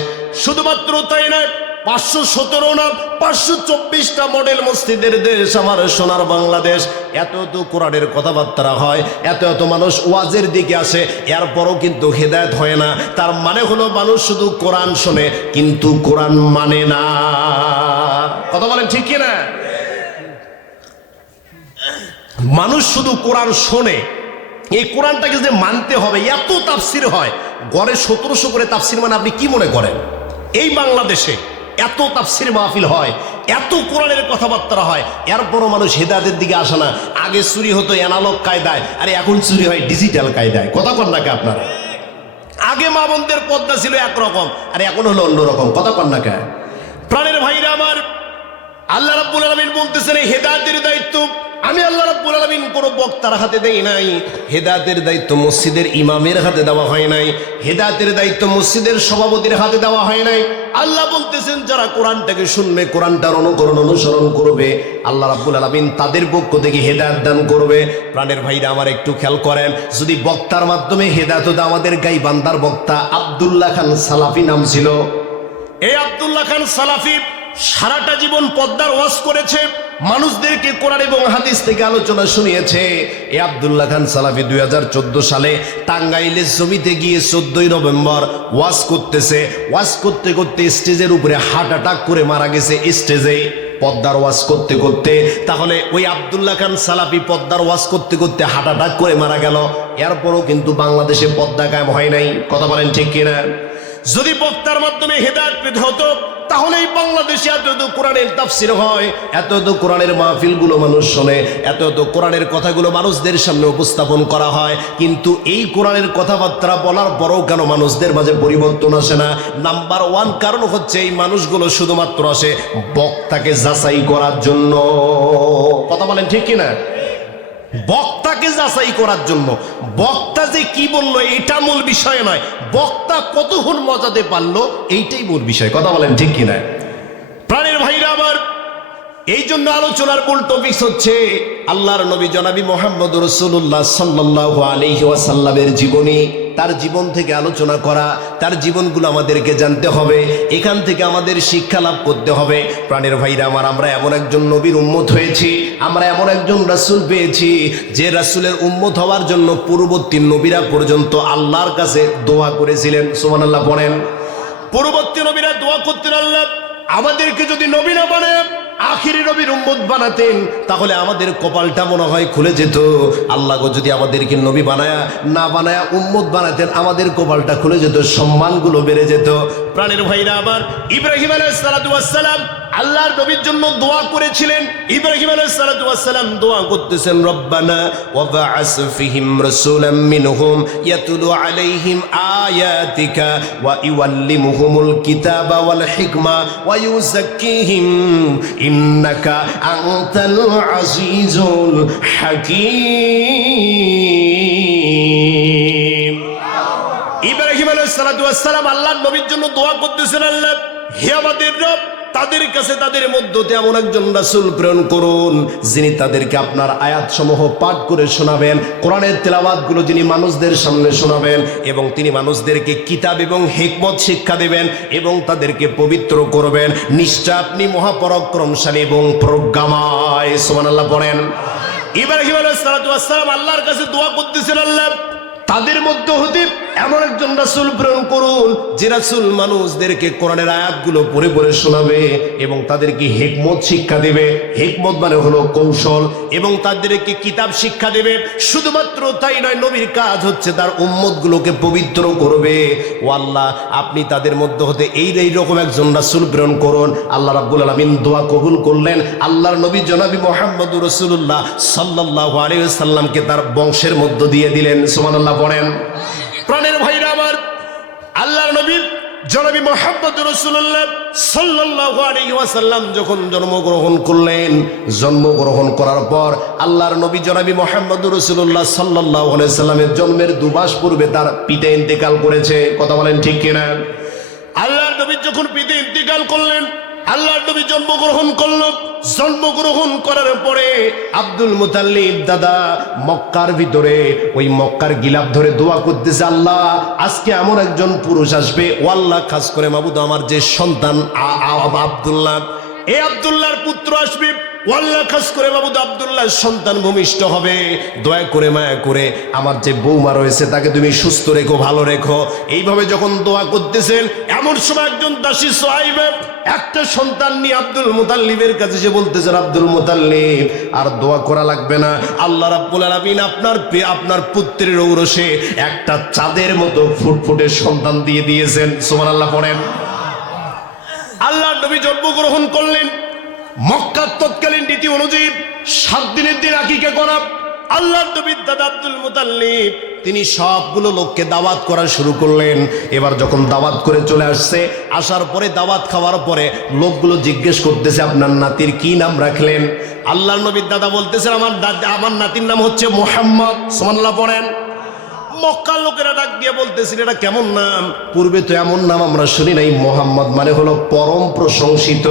শুধুমাত্র তাই নয়, 517 না 524টা মডেল মসজিদের দেশ আমার সোনার বাংলাদেশ। এত এত কোরআনের কথাবার্তা হয়, এত এত মানুষ ওয়াজের দিকে আসে, এরপরও কিন্তু হেদায়েত হয় না। তার মানে হলো মানুষ শুধু কোরআন শোনে কিন্তু কোরআন মানে না। কথা বলেন ঠিক কিনা? মানুষ শুধু কোরআন শোনে, এই কোরআনটাকে যে মানতে হবে, এত তাফসির হয়, গড়ে 1700 করে তাফসির, মানে আপনি কি মনে করেন এই বাংলাদেশে এত তাফসির মাহফিল হয়, এত কোরআনের কথাবার্তা হয়, এরপরও মানুষ হেদায়েতের দিকে আসে না। আগে চুরি হতো অ্যানালগ কায়দায়, আরে এখন চুরি হয় ডিজিটাল কায়দায়। কথা কন না কে আপনারা? আগে মা বোনদের পর্দা ছিল একরকম, আর এখন হলো অন্যরকম। কথা কন না কে? প্রাণের ভাইরা আমার, আল্লাহ রাব্বুল আলামিন বলতেছেন এই হেদায়েতের দায়িত্ব আমি আল্লাহ রাব্বুল আলামিন কোনো বক্তার হাতে দেই নাই, হেদায়েতের দায়িত্ব মসজিদের ইমামের হাতে দেওয়া হয় নাই, হেদায়েতের দায়িত্ব মসজিদের সভাপতির হাতে দেওয়া হয় নাই। আল্লাহ বলতেছেন যারা কোরআনটাকে শুনবে, কোরআনটার অনুকরণ অনুসরণ করবে, আল্লাহ রাব্বুল আলামিন তাদের পক্ষ থেকে হেদায়েত দান করবে। প্রাণের ভাইরা আমার একটু খেয়াল করেন, যদি বক্তার মাধ্যমে হেদায়েত হতো, আমাদের গাইবান্ধার বক্তা আব্দুল্লাহ খান সালাফি নাম ছিল। এই আব্দুল্লাহ খান সালাফি সারাটা জীবন পদ্মার ওয়াজ করেছে, মানুষদেরকে কোরআন এবং হাদিস থেকে আলোচনা শুনিয়েছে। এই আব্দুল্লাহ খান সালাফি 2014 সালে টাঙ্গাইলের জমিতে গিয়ে 14ই নভেম্বর ওয়াজ করতেছে, ওয়াজ করতে করতে স্টেজের উপরে হার্ট অ্যাটাক করে মারা গেছে স্টেজে, পদ্মার ওয়াজ করতে করতে। তাহলে ওই আব্দুল্লাহ খান সালাফি পদ্মার ওয়াজ করতে করতে হার্ট অ্যাটাক করে মারা গেল, এরপরও কিন্তু বাংলাদেশে পদ্মা কায়েম হয় নাই। কথা বলেন ঠিক কিনা? যদি বক্তার মাধ্যমে হেদায়েত পেতে হতো তাহলে এই বাংলাদেশে এত এত কোরআনের তাফসির হয়, এত এত কোরআনের মাহফিলগুলো মানুষ শোনে, এত এত কোরআনের কথাগুলো মানুষদের সামনে উপস্থাপন করা হয়, কিন্তু এই কোরআনের কথাবার্তা বলার পরও কেন মানুষদের মাঝে পরিবর্তন আসে না? নাম্বার 1 কারণ হচ্ছে এই মানুষগুলো শুধুমাত্র আসে বক্তাকে যাচাই করার জন্য। কথা বলেন ঠিক কিনা? বক্তাকে যাচাই করার জন্য। বক্তা যে কি বললো এটা মূল বিষয় নয়, বক্তা কতক্ষণ মজাতে পারলো এইটাই মূল বিষয়। কথা বলেন ঠিক কিনা? প্রাণের ভাইরা আমার, এই জন্য আলোচনার মূল টপিক হচ্ছে আল্লাহর নবী জনাবি মুহাম্মদ রাসূলুল্লাহ সাল্লাল্লাহু আলাইহি ওয়াসাল্লামের জীবনী, তার জীবন থেকে আলোচনা করা, তার জীবনগুলো আমাদেরকে জানতে হবে, এখান থেকে আমাদের শিক্ষা লাভ করতে হবে। প্রাণের ভাইরা আমার, আমরা এমন একজন নবীর উম্মত হয়েছি, আমরা এমন একজন রাসূল পেয়েছি যে রাসূলের উম্মত হওয়ার জন্য পূর্ববর্তী নবীরা পর্যন্ত আল্লাহর কাছে দোয়া করেছিলেন। সুবহানাল্লাহ পড়েন। পূর্ববর্তী নবীরা দোয়া করতেন, আল্লাহ আমাদেরকে যদি নবী না বানায় আখিরি নবীর উম্মত বানাতেন তাহলে আমাদের কপালটা মনে হয় খুলে যেত। আল্লাহ গো যদি আমাদেরকে নবী বানায়া না বানায়া উম্মত বানাতেন আমাদের কপালটা খুলে যেত, সম্মানগুলো বেড়ে যেত। প্রাণের ভাইরা আবার, ইব্রাহিম আলাইহিস সালাতু ওয়াস সালাম আল্লাহর নবীর জন্য দোয়া করেছিলেন। ইব্রাহিম আলাইহিস সালাতু ওয়াস সালাম দোয়া করতেছেন, রব্বানা ওয়াবআস ফিহিম রাসূলাম মিনহুম ইয়াতুলু আলাইহিম আয়াতিকা ওয়া ইউআল্লিমুহুমুল কিতাবা ওয়াল হিকমা ওয়া ইউযাক্কিহিম ইন্নাকা আনতাল আজিজুল হাকীম। ইব্রাহিম আলাইহিস সালাতু ওয়াস সালাম আল্লাহর নবীর জন্য দোয়া করতেছেন, আল্লাহ হে আমাদের রব, তাদের কাছে তাদের মধ্যে এমন একজন রাসূল প্রেরণ করুন যিনি তাদেরকে আপনার আয়াতসমূহ পাঠ করে শোনাবেন, কোরআনের তেলাওয়াতগুলো যিনি মানুষদের সামনে শোনাবেন এবং তিনি মানুষদেরকে কিতাব এবং হিকমত শিক্ষা দেবেন এবং তাদেরকে পবিত্র করবেন। নিশ্চয় আপনি মহাপরাক্রমশালী এবং প্রজ্ঞাময়। সুবহানাল্লাহ পড়েন। ইব্রাহিম আলাইহিস সালাতু ওয়াস সালাম আল্লাহর কাছে দোয়া করতেছেন, আল্লাহ তাদের মধ্যে হতে এমন একজন রাসূল প্রেরণ করুন যে রাসূল মানুষদেরকে কোরআনের আয়াতগুলো পড়ে পড়ে শোনাবে এবং তাদেরকে হিকমত শিক্ষা দেবে। হিকমত মানে হলো কৌশল, এবং তাদেরকে কিতাব শিক্ষা দেবে। শুধুমাত্র তাই নয়, নবীর কাজ হচ্ছে তার উম্মতগুলোকে পবিত্র করবে। ও আল্লাহ, আপনি তাদের মধ্যে হতে এই রকম একজন রাসূল প্রেরণ করুন। আল্লাহ রাব্বুল আলামিন দোয়া কবুল করলেন। আল্লাহর নবী জনাবি মুহাম্মদুর রাসূলুল্লাহ সাল্লাল্লাহু আলাইহি ওয়াসাল্লামকে তার বংশের মধ্য দিয়ে দিলেন। সুবহানাল্লাহ পড়েন। প্রাণের ভাইরা আমার, আল্লাহর নবী জনাবি মুহাম্মদুর রাসূলুল্লাহ সাল্লাল্লাহু আলাইহি ওয়াসাল্লাম যখন জন্মগ্রহণ করলেন, জন্মগ্রহণ করার পর আল্লাহর নবী জনাবি মুহাম্মদুর রাসূলুল্লাহ সাল্লাল্লাহু আলাইহি ওয়াসাল্লামের জন্মের 2 মাস পূর্বে তার পিতা ইন্তেকাল করেছে। কথা বলেন ঠিক কিনা? আল্লাহর নবী যখন পিতা ইন্তেকাল করলেন, আল্লাহর নবী জন্মগ্রহণ করলেন। জন্মগ্রহণ করার পরে আব্দুল মুতাল্লিব দাদা মক্কার ভিতরে ওই মক্কার গিলাফ ধরে দোয়া করতেছে, আল্লাহ আজকে এমন একজন পুরুষ আসবে, ও আল্লাহ খাস করে মাবুদ আমার যে সন্তান আব্দুল্লাহ, এই আব্দুল্লাহর পুত্র আসবে, ও আল্লাহ খাস করে মাবুদ আব্দুল্লাহর সন্তান ভূমিষ্ঠ হবে। দয়া করে মায়া করে আমার যে বৌমা রয়েছে তাকে তুমি সুস্থ রেখো, ভালো রেখো। এইভাবে যখন দোয়া করতেছেন, এমন সময় একজন দাসী সুহাইব একটা সন্তান নিয়ে আব্দুল মুতাল্লিবের কাছে এসে বলতেছেন, আব্দুল মুতাল্লিব আর দোয়া করা লাগবে না, আল্লাহ রাব্বুল আলামিন আপনার পুত্রের ঔরসে একটা চাঁদের মতো ফুটফুটে সন্তান দিয়ে দিয়েছেন। সুবহানাল্লাহ পড়েন। আল্লাহর নবী জন্মগ্রহণ করলেন। মক্কার তৎকালীন রীতি অনুযায়ী 7 দিনের দিন আকিকা করা। আল্লাহর নবীর দাদা আব্দুল মুতাল্লিব তিনি সবগুলো লোককে দাওয়াত করা শুরু করলেন। এবার যখন দাওয়াত করে চলে আসছে, আসার পরে দাওয়াত খাওয়ার পরে লোকগুলো জিজ্ঞেস করতেছে, আপনার নাতির কি নাম রাখলেন? আল্লাহর নবীর দাদা বলতেছেন, আমার নাতির নাম হচ্ছে মুহাম্মদ। সুবহানাল্লাহ পড়েন। মক্কার লোকেরা ডাক দিয়ে বলতেছিল, এটা কেমন নাম? পূর্বে তো এমন নাম আমরা শুনি নাই। মুহাম্মদ মানে হলো পরম প্রশংসিত।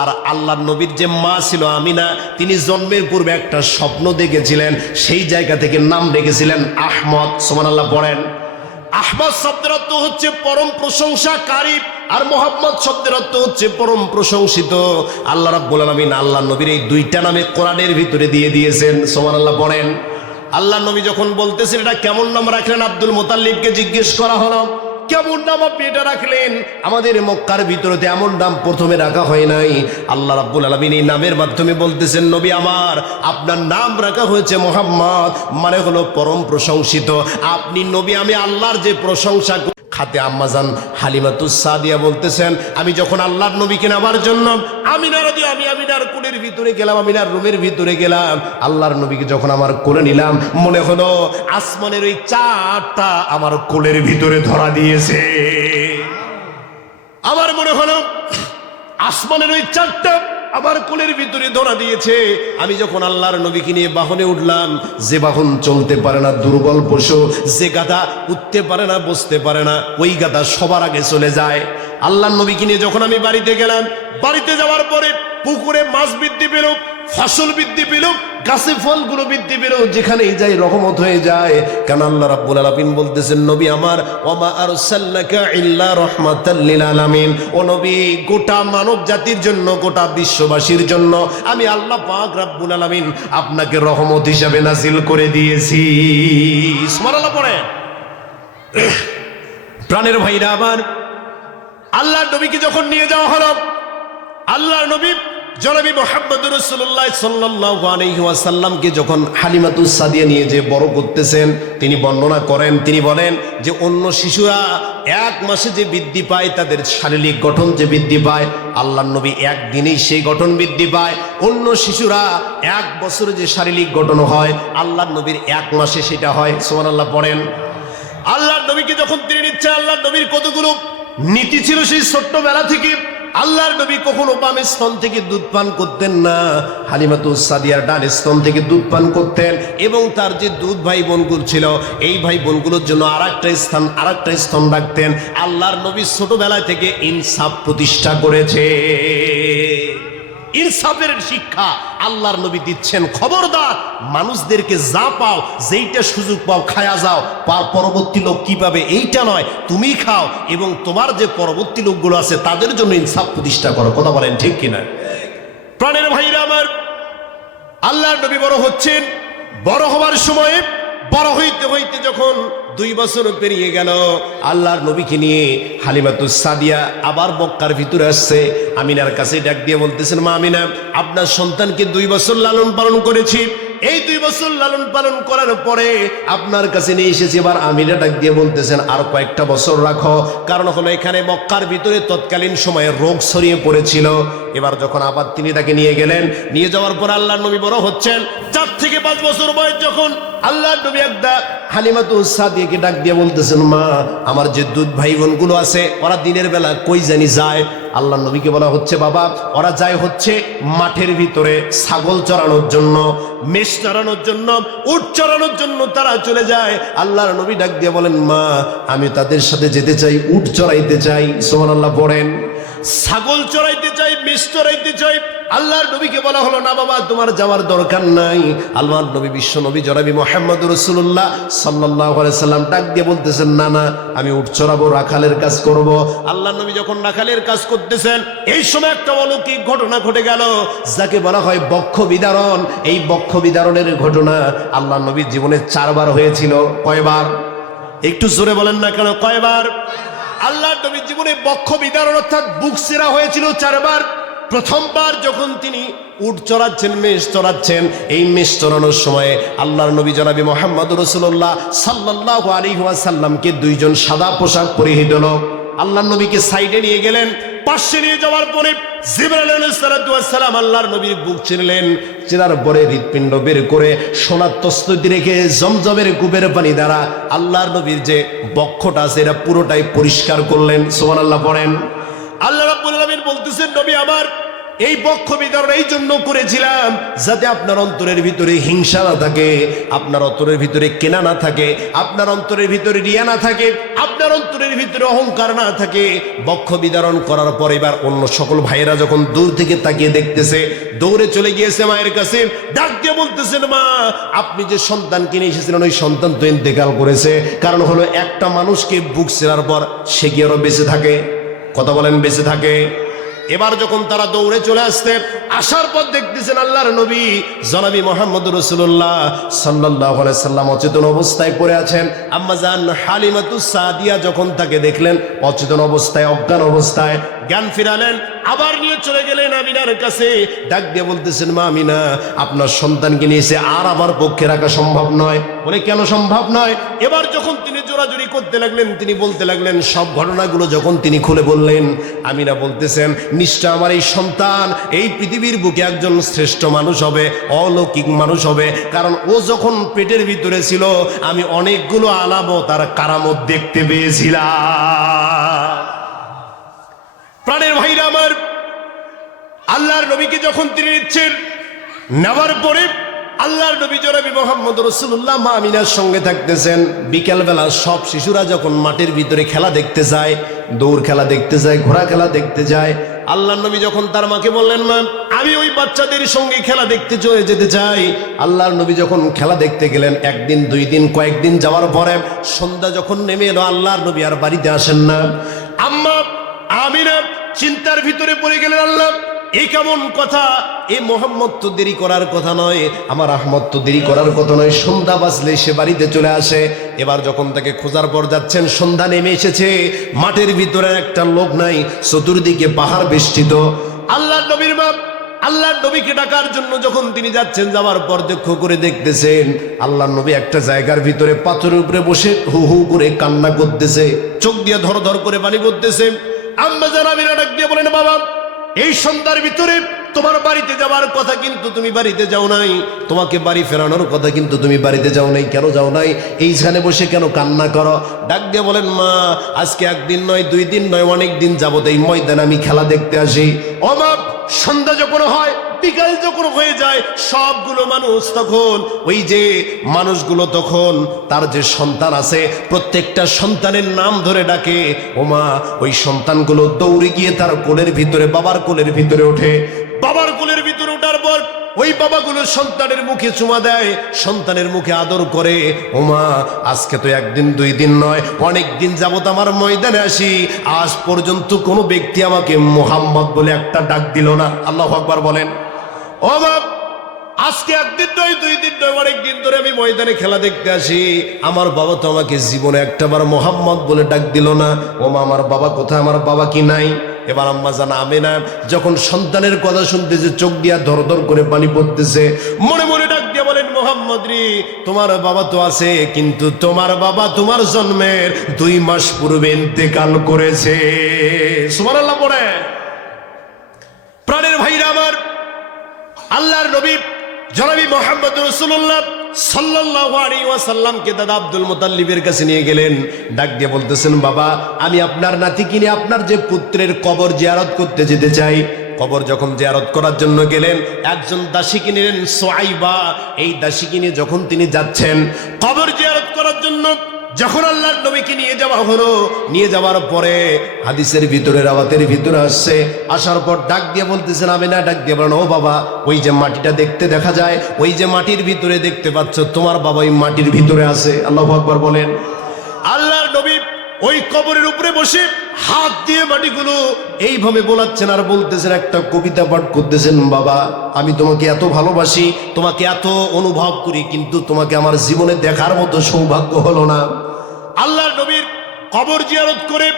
আর আল্লাহর নবীর যে মা ছিল আমিনা, তিনি জন্মের পূর্বে একটা স্বপ্ন দেখেছিলেন, সেই জায়গা থেকে নাম রেখেছিলেন আহমদ। সুবহানাল্লাহ পড়েন। আহমদ শব্দের অর্থ হচ্ছে পরম প্রশংসাকারী, আর মুহাম্মদ শব্দের অর্থ হচ্ছে পরম প্রশংসিত। আল্লাহ রাব্বুল আলামিন আল্লাহর নবীর এই 2টা নামে কোরআনের ভিতরে দিয়ে দিয়েছেন। সুবহানাল্লাহ পড়েন। আল্লাহ নবী যখন বলতেছেন এটা কেমন নাম রাখলেন, আব্দুল মুতাল্লিবকে জিজ্ঞেস করা হলো, কেমন নাম আপনি এটা রাখলেন? আমাদের মক্কার ভিতরে এমন নাম প্রথমে রাখা হয় নাই। আল্লাহ রাব্বুল আলামিন এই নামের মাধ্যমে বলতেছেন, নবী আমার, আপনার নাম রাখা হয়েছে মুহাম্মদ, মানে হলো পরম প্রশংসিত। আপনি নবী, আমি আল্লাহর যে প্রশংসা। খাতে আম্মাজান হালিমাতুস সাদিয়া বলতেছেন, আমি যখন আল্লাহর নবীকে নেবার জন্য আমিনার কোলের ভিতরে গেলাম, আমিনার রুমের ভিতরে গেলাম, আল্লাহর নবীকে যখন আমার কোলে নিলাম, মনে হলো আসমানের ওই 4টা আমার কোলের ভিতরে ধরা দিয়েছে। আমার মনে হলো আসমানের ওই 4টা আমার কোলের ভিতরে ধরা দিয়েছে। আমি যখন আল্লাহর নবীকে নিয়ে বাহনে উঠলাম, যে বাহন চলতে পারে না, দুর্বল পশু, যে গাধা উঠতে পারে না, বসতে পারে না, ওই গাধা সবার আগে চলে যায়। আল্লাহর নবীকে নিয়ে যখন আমি বাড়িতে গেলাম, বাড়িতে যাওয়ার পরে পুকুরে মাছ বৃদ্ধি পেল, ফসল বৃদ্ধি পেল, গাছে ফলগুলো বৃদ্ধি পেল, যেখানেই যাই রহমত হয়ে যায়। কেন আল্লাহ রাব্বুল আলামিন বলতেছেন, নবী আমার, ওমা আরসালনাকা ইল্লা রাহমাতাল লিল আলামিন, ও নবী গোটা মানব জাতির জন্য, গোটা বিশ্ববাসীর জন্য আমি আল্লাহ পাক রাব্বুল আলামিন আপনাকে রহমত হিসাবে নাজিল করে দিয়েছি। সুবহানাল্লাহ পড়ে। প্রাণের ভাইরা আমার, আল্লাহর নবীকে যখন নিয়ে যাওয়া হলো, আল্লাহর নবী জনাবি মুহাম্মদুর রাসূলুল্লাহ সাল্লাল্লাহু আলাইহি ওয়াসাল্লামকে যখন হালিমাতুস সাদিয়া নিয়ে যে বড় করতেছেন, তিনি বর্ণনা করেন, তিনি বলেন যে অন্য শিশুরা 1 মাসে যে বৃদ্ধি পায়, তাদের শারীরিক গঠন যে বৃদ্ধি পায়, আল্লাহর নবী একদিনেই সেই গঠন বৃদ্ধি পায়। অন্য শিশুরা 1 বছরে যে শারীরিক গঠন হয়, আল্লাহর নবীর 1 মাসে সেটা হয়। সুবহানাল্লাহ পড়েন। আল্লাহর নবীকে যখন তিনি নিচ্ছেন, আল্লাহর নবীর কতগুলো নীতি ছিল সেই ছোট্টবেলা থেকে। আল্লাহর নবী কখনো বাম স্তন থেকে দুধ পান করতেন না, হালিমাতুস সাদিয়ার ডান স্তন থেকে দুধ পান করতেন। এবং তার যে দুধ ভাই বোনগুলো ছিল, এই ভাই বোনগুলোর জন্য আরেকটা স্তন রাখতেন। আল্লাহর নবী ছোটবেলায় থেকে ইনসাফ প্রতিষ্ঠা করেছে। ইনসাফের শিক্ষা আল্লাহর নবী দিচ্ছেন। খবরদার, মানুষদেরকে যা পাও, যেইটা সুযোগ পাও খায়া যাও, পরবর্তী লোক কি পাবে এইটা নয়, তুমি খাও এবং তোমার যে পরবর্তী লোকগুলো আছে তাদের জন্য ইনসাফ প্রতিষ্ঠা করো। কথা বলেন ঠিক কিনা? প্রাণের ভাইরা আমার, আল্লাহর নবী বড় হচ্ছেন। বড় হওয়ার সময় বড় হইতে হইতে যখন 2 বছর পেরিয়ে গেল, আল্লাহর নবীকে নিয়ে হালিমাতুস সাদিয়া আবার মক্কার ভিতরে আসছে। আমিনার কাছে ডাক দিয়ে বলতেছেন, মা আমিনা, আপনার সন্তানকে 2 বছর লালন পালন করেছি। এই 2 বছর লালন পালন করার পরে আপনার কাছে নিয়ে এসেছি। এবার আমিনা ডাক দিয়ে বলতেছেন, আর কয়েকটা বছর রাখো। কারণ হলো এখানে মক্কার ভিতরে তৎকালীন সময়ে রোগ ছড়িয়ে পড়েছিল। এবার যখন আবার তিনি তাকে নিয়ে গেলেন, নিয়ে যাওয়ার পর আল্লাহর নবী বড় হচ্ছেন। 4 থেকে 5 বছর বয়স যখন, আল্লাহর নবী একটা হালিমাতুস সাদিয়াকে ডাক দিয়ে বলতেছেন, মা, আমার যে দুধ ভাই বোনগুলো আছে ওরা দিনের বেলা কই জানি যায়। আল্লাহর নবীকে বলা হচ্ছে, বাবা, ওরা যায় হচ্ছে মাঠের ভিতরে ছাগল চড়ানোর জন্য, মেষ চড়ানোর জন্য, উট চড়ানোর জন্য তারা চলে যায়। আল্লাহর নবী ডাক দিয়ে বলেন, মা, আমি তাদের সাথে যেতে চাই, উট চড়াইতে চাই। সুবহানাল্লাহ পড়েন। ছাগল চড়াইতে চাই, মেষ চড়াইতে চাই। আল্লাহর নবীকে বলা হলো, না বাবা, তোমার যাওয়ার দরকার নাই। আল্লাহর নবী, বিশ্ব নবী জনাবি মুহাম্মদুর রাসূলুল্লাহ সাল্লাল্লাহু আলাইহি সাল্লাম ডাক দিয়ে বলতেছেন, না না, আমি উট চড়াবো, রাখালের কাজ করব। আল্লাহর নবী যখন রাখালের কাজ করতেছেন, এই সময় একটা অলৌকিক ঘটনা ঘটে গেল, যাকে বলা হয় বক্ষ বিদারণ। এই বক্ষ বিদারণের ঘটনা আল্লাহর নবীর জীবনে 4 বার হয়েছিল। কয়বার? একটু জোরে বলেন না কেন, কয়বার? আল্লাহর নবীর জীবনে বক্ষ বিদারণ অর্থাৎ বুক ছেঁড়া হয়েছিল 4 বার। প্রথমবার যখন তিনি উট চড়াচ্ছেন, মেষ চড়াচ্ছেন, এই মেষ চড়ানোর সময় আল্লাহর নবী জনাবি মুহাম্মদুর রাসূলুল্লাহ সাল্লাল্লাহু আলাইহি ওয়াসাল্লামকে 2 জন সাদা পোশাক পরিহিত লোক আল্লাহর নবীকে সাইডে নিয়ে গেলেন। পাশে নিয়ে যাওয়ার পরে জিবরাইল আলাইহিস সালাতু ওয়াস সালাম আল্লাহর নবীর বুক ছিঁড়লেন। চেনার পরে হৃৎপিণ্ড বের করে সোনার তসততি রেখে জমজমের কূপের পানি দ্বারা আল্লাহর নবীর যে বক্ষটা আছে এটা পুরোটাই পরিষ্কার করলেন। সুবহানাল্লাহ পড়েন। আল্লাহ রাব্বুল আলামিন বলতেছেন, নবী আমার, এই বক্ষ বিদারণ এই জন্য করেছিলাম যাতে আপনার অন্তরের ভিতরে হিংসা না থাকে, আপনার অন্তরের ভিতরে কেনা না থাকে, আপনার অন্তরের ভিতরে রিয়া না থাকে, আপনার অন্তরের ভিতরে অহংকার না থাকে। বক্ষ বিদারণ করার পর এবার অন্য সকল ভাইয়েরা যখন দূর থেকে তাকিয়ে দেখতেছে, দৌড়ে চলে গিয়েছে মায়ের কাছে, ডাক দিয়ে বলতেছেন, মা, আপনি যে সন্তান কিনে এসেছিলেন ওই সন্তান তো ইন্তেকাল করেছে। কারণ হলো একটা মানুষকে বুক ছেঁড়ার পর সে কি আরো বেঁচে থাকে? কথা বলেন, বেঁচে থাকে। এবার যখন তারা দৌড়ে চলে আসতে, আসার পর দেখতেছেন আল্লাহর নবী জনাবি মুহাম্মদুর রাসূলুল্লাহ সাল্লাল্লাহু আলাইহি সাল্লাম অচেতন অবস্থায় পড়ে আছেন। আম্মা জান হালিমাতুস সাদিয়া যখন তাকে দেখলেন অচেতন অবস্থায়, অজ্ঞান অবস্থায়, জ্ঞান ফিরালেন, আবার নিয়ে চলে গেলেন আমিনার কাছে। ডাক দিয়ে বলতেছেন, মা আমিনা, আপনার সন্তানকে নিয়ে এসে আর আমার পক্ষে রাখা সম্ভব নয়। বলে, কেন সম্ভব নয়? এবার যখন তিনি জোরাজুরি করতে লাগলেন, তিনি বলতে লাগলেন, সব ঘটনাগুলো যখন তিনি খুলে বললেন, আমিনা বলতেছেন, নিশ্চয় আমার এই সন্তান এই পৃথিবীর বুকে একজন শ্রেষ্ঠ মানুষ হবে, অলৌকিক মানুষ হবে। কারণ ও যখন পেটের ভিতরে ছিল আমি অনেকগুলো আলামত আর কারামত দেখতে পেয়েছিলাম। প্রাণের ভাইরা আমার, আল্লাহর নবীকে যখন তিনি নিচ্ছেন, নেওয়ার পরে আল্লাহর নবী জনাবি মুহাম্মদুর রাসূলুল্লাহ মা আমিনার সঙ্গে থাকতেছেন। বিকেলবেলা সব শিশুরা যখন মাঠের ভিতরে খেলা দেখতে যায়, দৌড় খেলা দেখতে যায়, ঘোড়া খেলা দেখতে যায়, আল্লাহর নবী যখন তার মাকে বললেন, মা, আমি ওই বাচ্চাদের সঙ্গে খেলা দেখতে চলে যেতে চাই। আল্লাহর নবী যখন খেলা দেখতে গেলেন, 1 দিন 2 দিন কয়েকদিন যাওয়ার পরে সন্ধ্যা যখন নেমে এলো, আল্লাহর নবী আর বাড়িতে আসেন না। আম্মা আমিনা চিন্তার ভিতরে পড়ে গেলেন, আল্লাহ, এই কেমন কথা? এই মোহাম্মদ তো দেরি করার কথা নয়, আমার আহমদ তো দেরি করার কথা নয়, সন্ধ্যা বাজলে সে বাড়িতে চলে আসে। এবার যখন তাকে খোঁজার পর যাচ্ছেন, সন্ধ্যা নেমে এসেছে, মাঠের ভিতরে একটা লোক নাই, চতুর্দিকে পাহাড় বেষ্টিত। আল্লাহর নবীর মা আল্লাহর নবীকে ডাকার জন্য যখন তিনি যাচ্ছেন, যাওয়ার পর লক্ষ্য করে দেখতেছেন আল্লাহর নবী একটা জায়গার ভিতরে পাথরের উপরে বসে হু হু করে কান্না করতেছে, চোখ দিয়ে ধর ধর করে পানি পড়তেছে। আম্মা জান আমিনা ডাক দিয়ে বলেন, বাবা, এই সন্ধ্যার ভিতরে তোমার বাড়িতে যাওয়ার কথা কিন্তু তুমি বাড়িতে যাও নাই, তোমাকে বাড়ি ফেরানোর কথা কিন্তু তুমি বাড়িতে যাও নাই। কেন যাও নাই? এইখানে বসে কেন কান্না করো? ডাক দিয়ে বলেন, মা আজকে একদিন নয়, 2 দিন নয়, অনেক দিন যাবত এই ময়দানে আমি খেলা দেখতে আসি। ও মা, সন্ধ্যা যখন হয়, বিকাল যখন হয়ে যায়, সবগুলো মানুষ তখন ওই যে মানুষগুলো তখন তার যে সন্তান আছে প্রত্যেকটা সন্তানের নাম ধরে ডাকে। ও মা, ওই সন্তানগুলো দৌড়ে গিয়ে তার কোলের ভিতরে, বাবার কোলের ভিতরে ওঠে। বাবার কোলের ভিতরে ওঠার পর ওই বাবাগুলো সন্তানের মুখে চুমা দেয়, সন্তানের মুখে আদর করে। ও মা, আজকে তো 1 দিন 2 দিন নয়, অনেক দিন যাবত আমার ময়দানে আসি, আজ পর্যন্ত কোনো ব্যক্তি আমাকে মুহাম্মদ বলে একটা ডাক দিল না। আল্লাহু আকবার বলেন। ও মা, আজকে 1 দিন নয়, 2 দিন নয়, অনেক দিন ধরে আমি ময়দানে খেলা দেখতে আসি, আমার বাবা তো আমাকে জীবনে একটাবার মুহাম্মদ বলে ডাক দিল না। ও মা, আমার বাবা কোথায়? আমার বাবা কি নাই? এবার আম্মা জান আমেনা যখন সন্তানের কথা শুনতেছে, চোখ দিয়া ধর ধর করে পানি পড়তেছে, মনে মনে ডাক দিয়া বলেন, মুহাম্মদ রে, তোমার বাবা তো আছে, কিন্তু তোমার বাবা তোমার জন্মের 2 মাস পূর্বে ইন্তেকাল করেছে। সুবহানাল্লাহ পড়ে। প্রাণের ভাইরা আমার, আল্লাহর নবী জনাবি মুহাম্মদ রাসূলুল্লাহ সাল্লাল্লাহু আলাইহি ওয়াসাল্লামকে দাদা আব্দুল মুতাল্লিবের কাছে নিয়ে গেলেন। ডাক দিয়ে বলতেছেন, বাবা আমি আপনার নাতিকে নিয়ে আপনার যে পুত্রের কবর জিয়ারত করতে যেতে চাই। কবর যখন জিয়ারত করার জন্য গেলেন, একজন দাসীকে নিলেন, সুআইবা। এই দাসীকে নিয়ে যখন তিনি যাচ্ছেন কবর জিয়ারত করার জন্য, যখন আল্লাহর নবীকে নিয়ে যাওয়া হলো, নিয়ে যাওয়ার পরে হাদিসের ভিতরে, রাওয়াতের ভিতরে আসছে, আসার পর ডাক দিয়ে বলতেছেন, আমি না, ডাক দিয়ে বলেন, ও বাবা, ওই যে মাটিটা দেখতে দেখা যায়, ওই যে মাটির ভিতরে দেখতে পাচ্ছ, তোমার বাবা ওই মাটির ভিতরে আছে। আল্লাহু আকবার বলেন। আল্লাহর নবী ওই কবরের উপরে বসে হাত দিয়ে মাটিগুলো এইভাবে বোলাচ্ছেন আর বলতেছেন, একটা কবিতা পাঠ করতেছেন, বাবা আমি তোমাকে এত ভালোবাসি, তোমাকে এত অনুভব করি, কিন্তু তোমাকে আমার জীবনে দেখার মতো সৌভাগ্য হলো না। আল্লাহর নবীর কবর জিয়ারত করে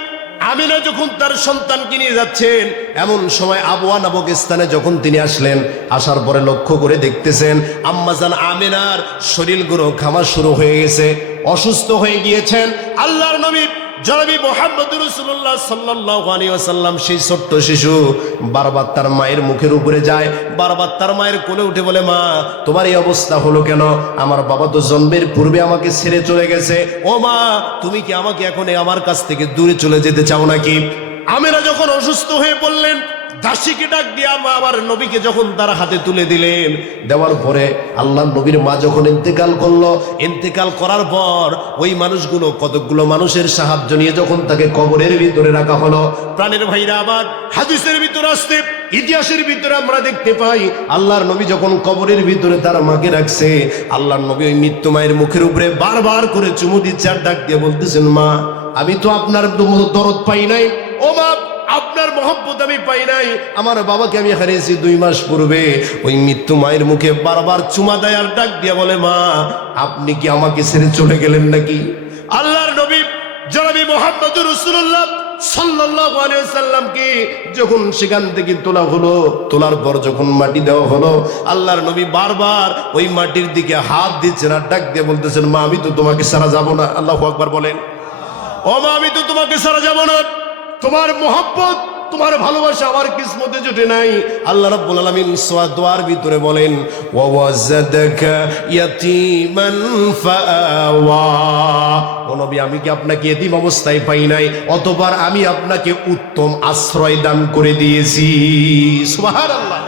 আমিনা যখন তার সন্তানকে নিয়ে যাচ্ছেন, এমন সময় আবওয়া নামক স্থানে যখন তিনি আসলেন, আসার পরে লক্ষ্য করে দেখতেছেন আম্মাজান আমিনার শরীরগুলো ঘামা শুরু হয়ে গেছে, অসুস্থ হয়ে গিয়েছেন। আল্লাহর নবী জনাবি মুহাম্মদ রাসূলুল্লাহ সাল্লাল্লাহু আলাইহি ওয়াসাল্লাম সেই ছোট্ট শিশু বারবার তার মায়ের মুখের উপরে যায়, বারবার তার মায়ের কোলে উঠে বলে, মা তোমার এই অবস্থা হলো কেন? আমার বাবা তো জন্মের পূর্বে আমাকে ছেড়ে চলে গেছে। ও মা, তুমি কি আমাকে এখন আমার কাছ থেকে দূরে চলে যেতে চাও নাকি? আমেরা যখন অসুস্থ হয়ে পড়লেন, দাসীকে ডাক দিয়া মা আমার নবীকে যখন তার হাতে তুলে দিলেন, দেওয়ার পরে আল্লাহ নবীর মা যখন ইন্তেকাল করলো, ইন্তেকাল করার পর ওই মানুষগুলো, কতগুলো মানুষের সাহায্য নিয়ে যখন তাকে কবরের ভিতরে রাখা হলো, প্রাণের ভাইরা আবার হাদিসের ভিতরে আসতে, ইতিহাসের ভিতরে আমরা দেখতে পাই, আল্লাহর নবী যখন কবরের ভিতরে তার মাকে রাখছে, আল্লাহর নবী ওই মৃত্যু মায়ের মুখের উপরে বারবার করে চুমু দিচ্ছে আর ডাক দিয়ে বলতেছেন, মা আমি তো আপনার দরদ পাই নাই, ও মা আপনার মহব্বত আমি পাই নাই, আমার বাবাকে আমি হারিয়েছি 2 মাস পূর্বে। ওই মৃত্যু মায়ের মুখে বারবার চুমা দেয় আর ডাক দিয়া বলে, মা আপনি কি আমাকে ছেড়ে চলে গেলেন নাকি? আল্লাহর নবী জনাবি মুহাম্মদ রাসূলুল্লাহ সাল্লাল্লাহু আলাইহি ওয়াসাল্লামকে যখন সেখান থেকে তোলা হলো, তোলার পর যখন মাটি দেওয়া হলো, আল্লাহর নবী বারবার ওই মাটির দিকে হাত দিচ্ছেন আর ডাক দিয়ে বলতেছেন, মা আমি তো তোমাকে ছাড়া যাব না। আল্লাহু আকবার বলেন। ও মা, আমি তো তোমাকে ছাড়া যাব না, তোমার মোহাব্বত, তোমার ভালোবাসা আমার কিসমতে জুটে নাই। আল্লাহ রাব্বুল আলামিন সূরা দোয়ার ভিতরে বলেন, ওয়া ওয়াজাদাকা ইয়াতীমান ফাআওয়া। ও নবী, আমি কি আপনাকে এতিম অবস্থায় পাই নাই, অতঃপর আমি আপনাকে উত্তম আশ্রয় দান করে দিয়েছি। সুবহানাল্লাহ।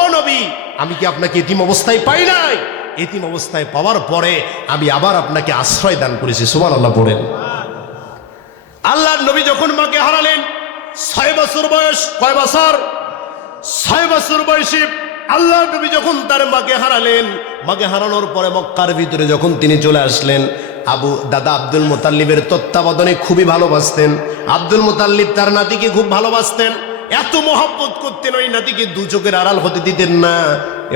ও নবী, আমি কি আপনাকে এতিম অবস্থায় পাই নাই, এতিম অবস্থায় পাওয়ার পরে আমি আবার আপনাকে আশ্রয় দান করেছি। সুবহানাল্লাহ পড়েন। আল্লাহর নবী যখন মাকে হারালেন, 6 বছর বয়স, কয় বছর? 6 বছর বয়সে আল্লাহর নবী যখন তার মাকে হারালেন, মাকে হারানোর পরে মক্কার ভিতরে যখন তিনি চলে আসলেন, দাদা আব্দুল মুতাল্লিবের তত্ত্বাবধানে খুবই ভালোবাসতেন। আব্দুল মুতাল্লিব তার নাতিকে খুব ভালোবাসতেন, এত মহব্বত করতেন, ওই নাতিকে 2 চোখের আড়াল হতে দিতেন না।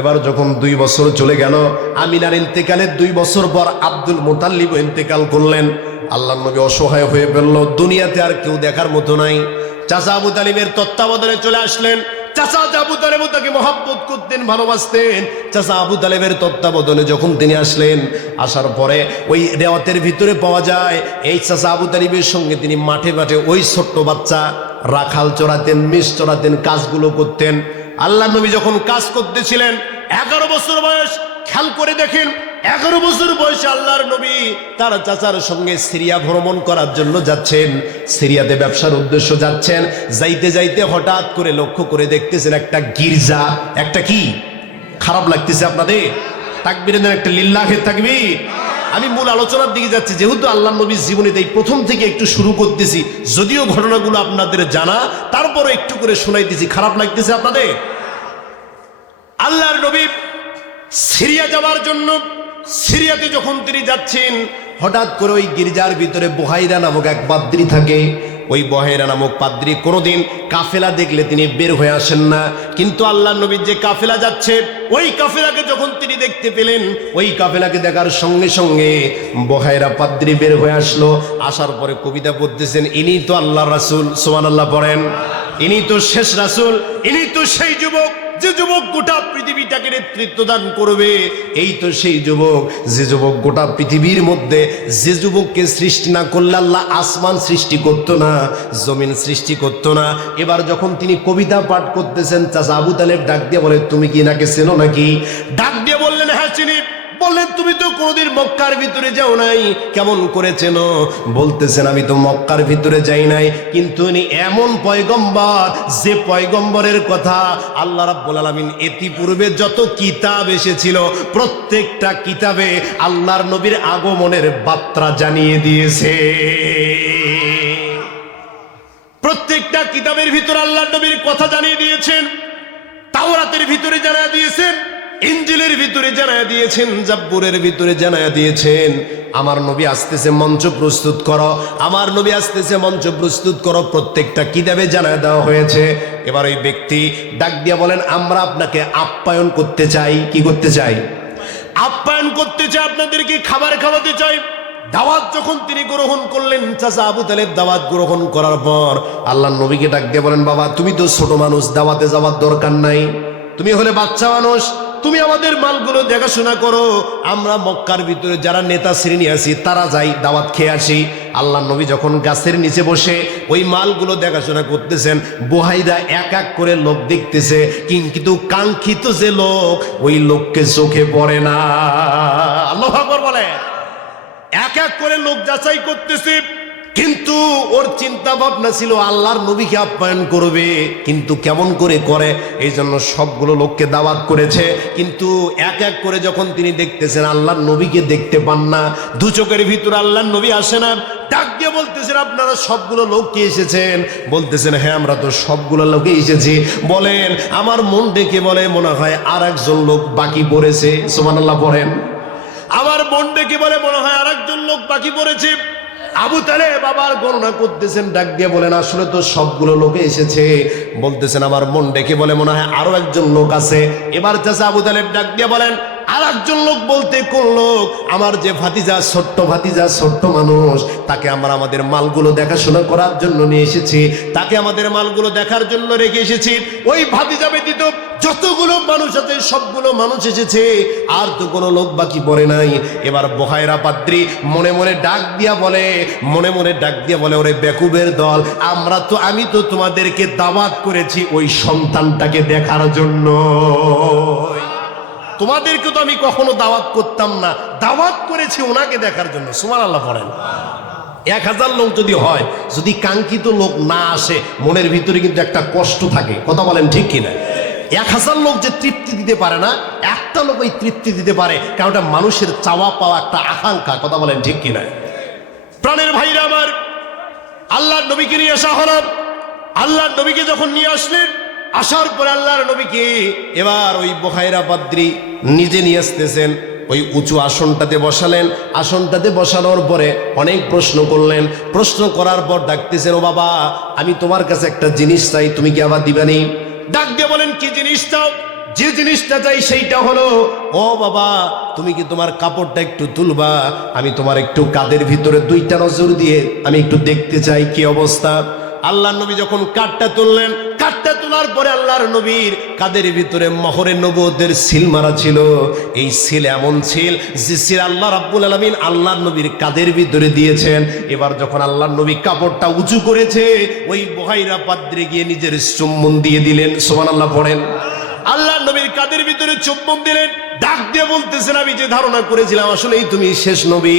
এবার যখন 2 বছর চলে গেল, আমিনার ইন্তেকালের 2 বছর পর আব্দুল মুতাল্লিব ইন্তেকাল করলেন। আল্লাহর নবী অসহায় হয়ে পড়ল, দুনিয়াতে আর কেউ দেখার মতো নাই। চাচা আবু তালিবের তত্ত্বাবধানে চলে আসলেন। চাচা আবু তালেব তাকে মহব্বত করতেন, ভালোবাসতেন। চাচা আবু তালেবের তত্ত্বাবধানে যখন তিনি আসলেন, আসার পরে ওই রেওয়াতের ভিতরে পাওয়া যায়, এই চাচা আবু তালিবের সঙ্গে তিনি মাঠে মাঠে ওই ছোট্ট বাচ্চা রাখাল চড়াতেন, মেষ চড়াতেন, কাজগুলো করতেন। আল্লাহ নবী যখন কাজ করতেছিলেন 11 বছর বয়স, খেয়াল করে দেখেন 11 বছর বয়সে আল্লাহর নবী তার চাচার সঙ্গে সিরিয়া ভ্রমণ করার জন্য যাচ্ছেন। সিরিয়াতে ব্যবসার উদ্দেশ্য যাচ্ছেন। যাইতে যাইতে হঠাৎ করে লক্ষ্য করে দেখতেছেন একটা গির্জা। একটা কি খারাপ লাগতেছে আপনাদের? তাকবীরের একটা লিল্লাহে তাকবীর। আমি মূল আলোচনার দিকে যাচ্ছি, যেহেতু আল্লাহ নবীর জীবনীতে এই প্রথম থেকে একটু শুরু করতেছি, যদিও ঘটনাগুলো আপনাদের জানা, তারপরও একটু করে শোনাইতেছি। খারাপ লাগতেছে আপনাদের? আল্লাহর নবী সিরিয়া যাওয়ার জন্য সিরিয়াতে যখন তিনি যাচ্ছেন, হঠাৎ করে ওই গির্জার ভিতরে বুহাইরা নামক এক পাদ্রী থাকে। ওই বুহাইরা নামক পাদ্রী কোনোদিন কাফেলা দেখলে তিনি বের হয়ে আসেন না, কিন্তু আল্লাহ নবীর যে কাফেলা যাচ্ছে ওই কাফেলাকে যখন তিনি দেখতে পেলেন, ওই কাফেলাকে দেখার সঙ্গে সঙ্গে বুহাইরা পাদ্রী বের হয়ে আসলো। আসার পরে কবিতা পড়তেছেন, ইনি তো আল্লাহ রাসূল, সুবহানাল্লাহ পড়েন। ইনি তো শেষ রাসূল, ইনি তো সেই যুবক যে যুবক গোটা পৃথিবীটাকে নেতৃত্ব দান করবে। এই তো সেই যুবক যে যুবক গোটা পৃথিবীর মধ্যে, যে যুবককে সৃষ্টি না করলে আল্লাহ আসমান সৃষ্টি করতো না, জমিন সৃষ্টি করতো না। এবার যখন তিনি কবিতা পাঠ করতেছেন, চাচা আবু তালেব ডাক দিয়ে বলে, তুমি কি নাকি চেনো নাকি? ডাক দিয়ে বললেন, হ্যাঁ চিনি। বললেন, তুমি তো কোনোদিন মক্কার ভিতরে যাও নাই, কেমন করে চেনো? বলতেছেন, আমি তো মক্কার ভিতরে যাই নাই, কিন্তু উনি এমন পয়গম্বর যে পয়গম্বরের কথা আল্লাহ রাব্বুল আলামিন ইতিপূর্বে যত কিতাব এসেছিল প্রত্যেকটা কিতাবে আল্লাহর নবীর আগমনের বার্তা জানিয়ে দিয়েছে। প্রত্যেকটা কিতাবের ভিতরে আল্লাহর নবীর কথা জানিয়ে দিয়েছেন। তাওরাতের ভিতরে জানিয়ে দিয়েছেন, ইনজিলের ভিতরে জানায়া দিয়েছেন, জাব্বুরের ভিতরে জানায়া দিয়েছেন, আমার নবী আসতেছে, মঞ্চ প্রস্তুত করো, আমার নবী আসতেছে, মঞ্চ প্রস্তুত করো। প্রত্যেকটা কিতাবে জানায়া দেওয়া হয়েছে। এবার ওই ব্যক্তি ডাক দিয়া বলেন, আমরা আপনাকে আপ্যায়ন করতে চাই। কি করতে চাই? আপ্যায়ন করতে চাই, আপনাদেরকে খাবার খাওয়াতে চাই। দাওয়াত যখন তিনি গ্রহণ করলেন, চাচা আবু তালেব দাওয়াত গ্রহণ করার পর আল্লাহর নবীকে ডাক দিয়ে বলেন, বাবা তুমি তো ছোট মানুষ, দাওয়াতে যাওয়ার দরকার নাই, তুমি হলে বাচ্চা মানুষ, তুমি আমাদের মালগুলো দেখাশোনা করো, আমরা মক্কার ভিতরে যারা নেতা শ্রেণী আছি তারা যাই দাওয়াত খেয়ে আসি। আল্লাহ নবী যখন গাছের নিচে বসে ওই মালগুলো দেখাশোনা করতেছেন, বুহাইরা এক এক করে লোক দেখতেছে, কিন্তু কাঙ্ক্ষিত যে লোক ওই লোককে চোখে পড়ে না। আল্লাহু আকবার বলে। এক এক করে লোক যাচাই করতেছে, কিন্তু ওর চিন্তা ভাবনা ছিল আল্লাহর নবীকে আপ্যায়ন করবে, কিন্তু কেমন করে করে, এই জন্য সবগুলো লোককে দাওয়াত করেছে। কিন্তু এক এক করে যখন তিনি দেখতেছেন আল্লাহর নবীকে দেখতে পান না, দু চোখের ভিতরে আল্লাহর নবী আসে না। ডাক দিয়ে বলতেছেন, আপনারা সবগুলো লোক কি এসেছেন? বলতেছেন, হ্যাঁ আমরা তো সবগুলো লোকে এসেছি। বলেন, আমার মন ডেকে বলে মনে হয় আর একজন লোক বাকি পড়েছে। সুবহানাল্লাহ পড়েন। আমার মন ডেকে বলে মনে হয় আর একজন লোক বাকি পড়েছে। আবু তালেব আবার গণনা করতেছেন, ডাক দিয়ে বলেন, আসলে তো সবগুলো লোকে এসেছে। বলতেছেন, আমার মন ডেকে বলে মনে হয় আরো একজন লোক আছে। এবার চাচা আবু তালেব ডাক দিয়ে বলেন, আর একজন লোক বলতে কোন লোক? আমার যে ভাতিজা, ছোট্ট ভাতিজা, ছোট্ট মানুষ, তাকে আমরা আমাদের মালগুলো দেখাশোনা করার জন্য নিয়ে এসেছি, তাকে আমাদের মালগুলো দেখার জন্য রেখে এসেছি। ওই ভাতিজা ব্যতীত যতগুলো মানুষ আছে সবগুলো মানুষ এসেছে, আর তো কোনো লোক বাকি পড়ে নাই। এবার বুহাইরা পাদ্রী মনে মনে ডাক দিয়া বলে, মনে মনে ডাক দিয়া বলে, ওরে বেকুবের দল, আমি তো তোমাদেরকে দাওয়াত করেছি ওই সন্তানটাকে দেখার জন্য, তোমাদেরকে তো আমি কখনো দাওয়াত করতাম না, দাওয়াত করেছি ওনাকে দেখার জন্য। সুবহানাল্লাহ পড়েন। 1000 লোক যদি হয়, যদি কাঙ্ক্ষিত লোক না আসে, মনের ভিতরে কিন্তু একটা কষ্ট থাকে। কথা বলেন ঠিক কিনা? 1000 লোক যে তৃপ্তি দিতে পারে না, একটা লোক ওই তৃপ্তি দিতে পারে, কারণ এটা মানুষের চাওয়া পাওয়া একটা আকাঙ্ক্ষা। কথা বলেন ঠিক কিনা? প্রাণের ভাইরা আমার, আল্লাহর নবীকে নিয়ে আসা হলো। আল্লাহর নবীকে যখন নিয়ে আসলেন, আসার পরে আল্লাহর নবীকে এবার ওই বুহাইরা পাদ্রী নিজে নিয়ে আসতেছেন, ওই উঁচু আসনটাতে বসালেন। আসনটাতে বসানোর পরে অনেক প্রশ্ন করলেন। প্রশ্ন করার পর ডাকতেছেন, ও বাবা আমি তোমার কাছে একটা জিনিস চাই, তুমি কি আবার দিবানি? ডাক দিয়ে বলেন, কি জিনিস চাও? যে জিনিসটা চাই সেইটা হলো, ও বাবা তুমি কি তোমার কাপড়টা একটু তুলবা, আমি তোমার একটু কাঁধের ভিতরে 2টা নজর দিয়ে আমি একটু দেখতে চাই কি অবস্থা। আল্লাহর নবী যখন কাঠটা তুললেন, কাঠটা তোলার পরে আল্লাহর নবীর কাদের ভিতরে মোহরে নবুয়তের সিল মারা ছিল। এই সিল এমন ছিল যে সিল আল্লাহ রাব্বুল আলামিন আল্লাহর নবীর কাদের ভিতরে দিয়েছেন। এবার যখন আল্লাহর নবী কাপড়টা উঁচু করেছে, ওই বুহাইরা পাদ্রী গিয়ে নিজের চুম্বন দিয়ে দিলেন। সুবহানাল্লাহ পড়েন। আল্লাহর নবীর কাদের ভিতরে চুম্বন দিলেন, ডাক দিয়ে বলতেছেন আমি যে ধারণা করেছিলাম আসলেই তুমি শেষ নবী।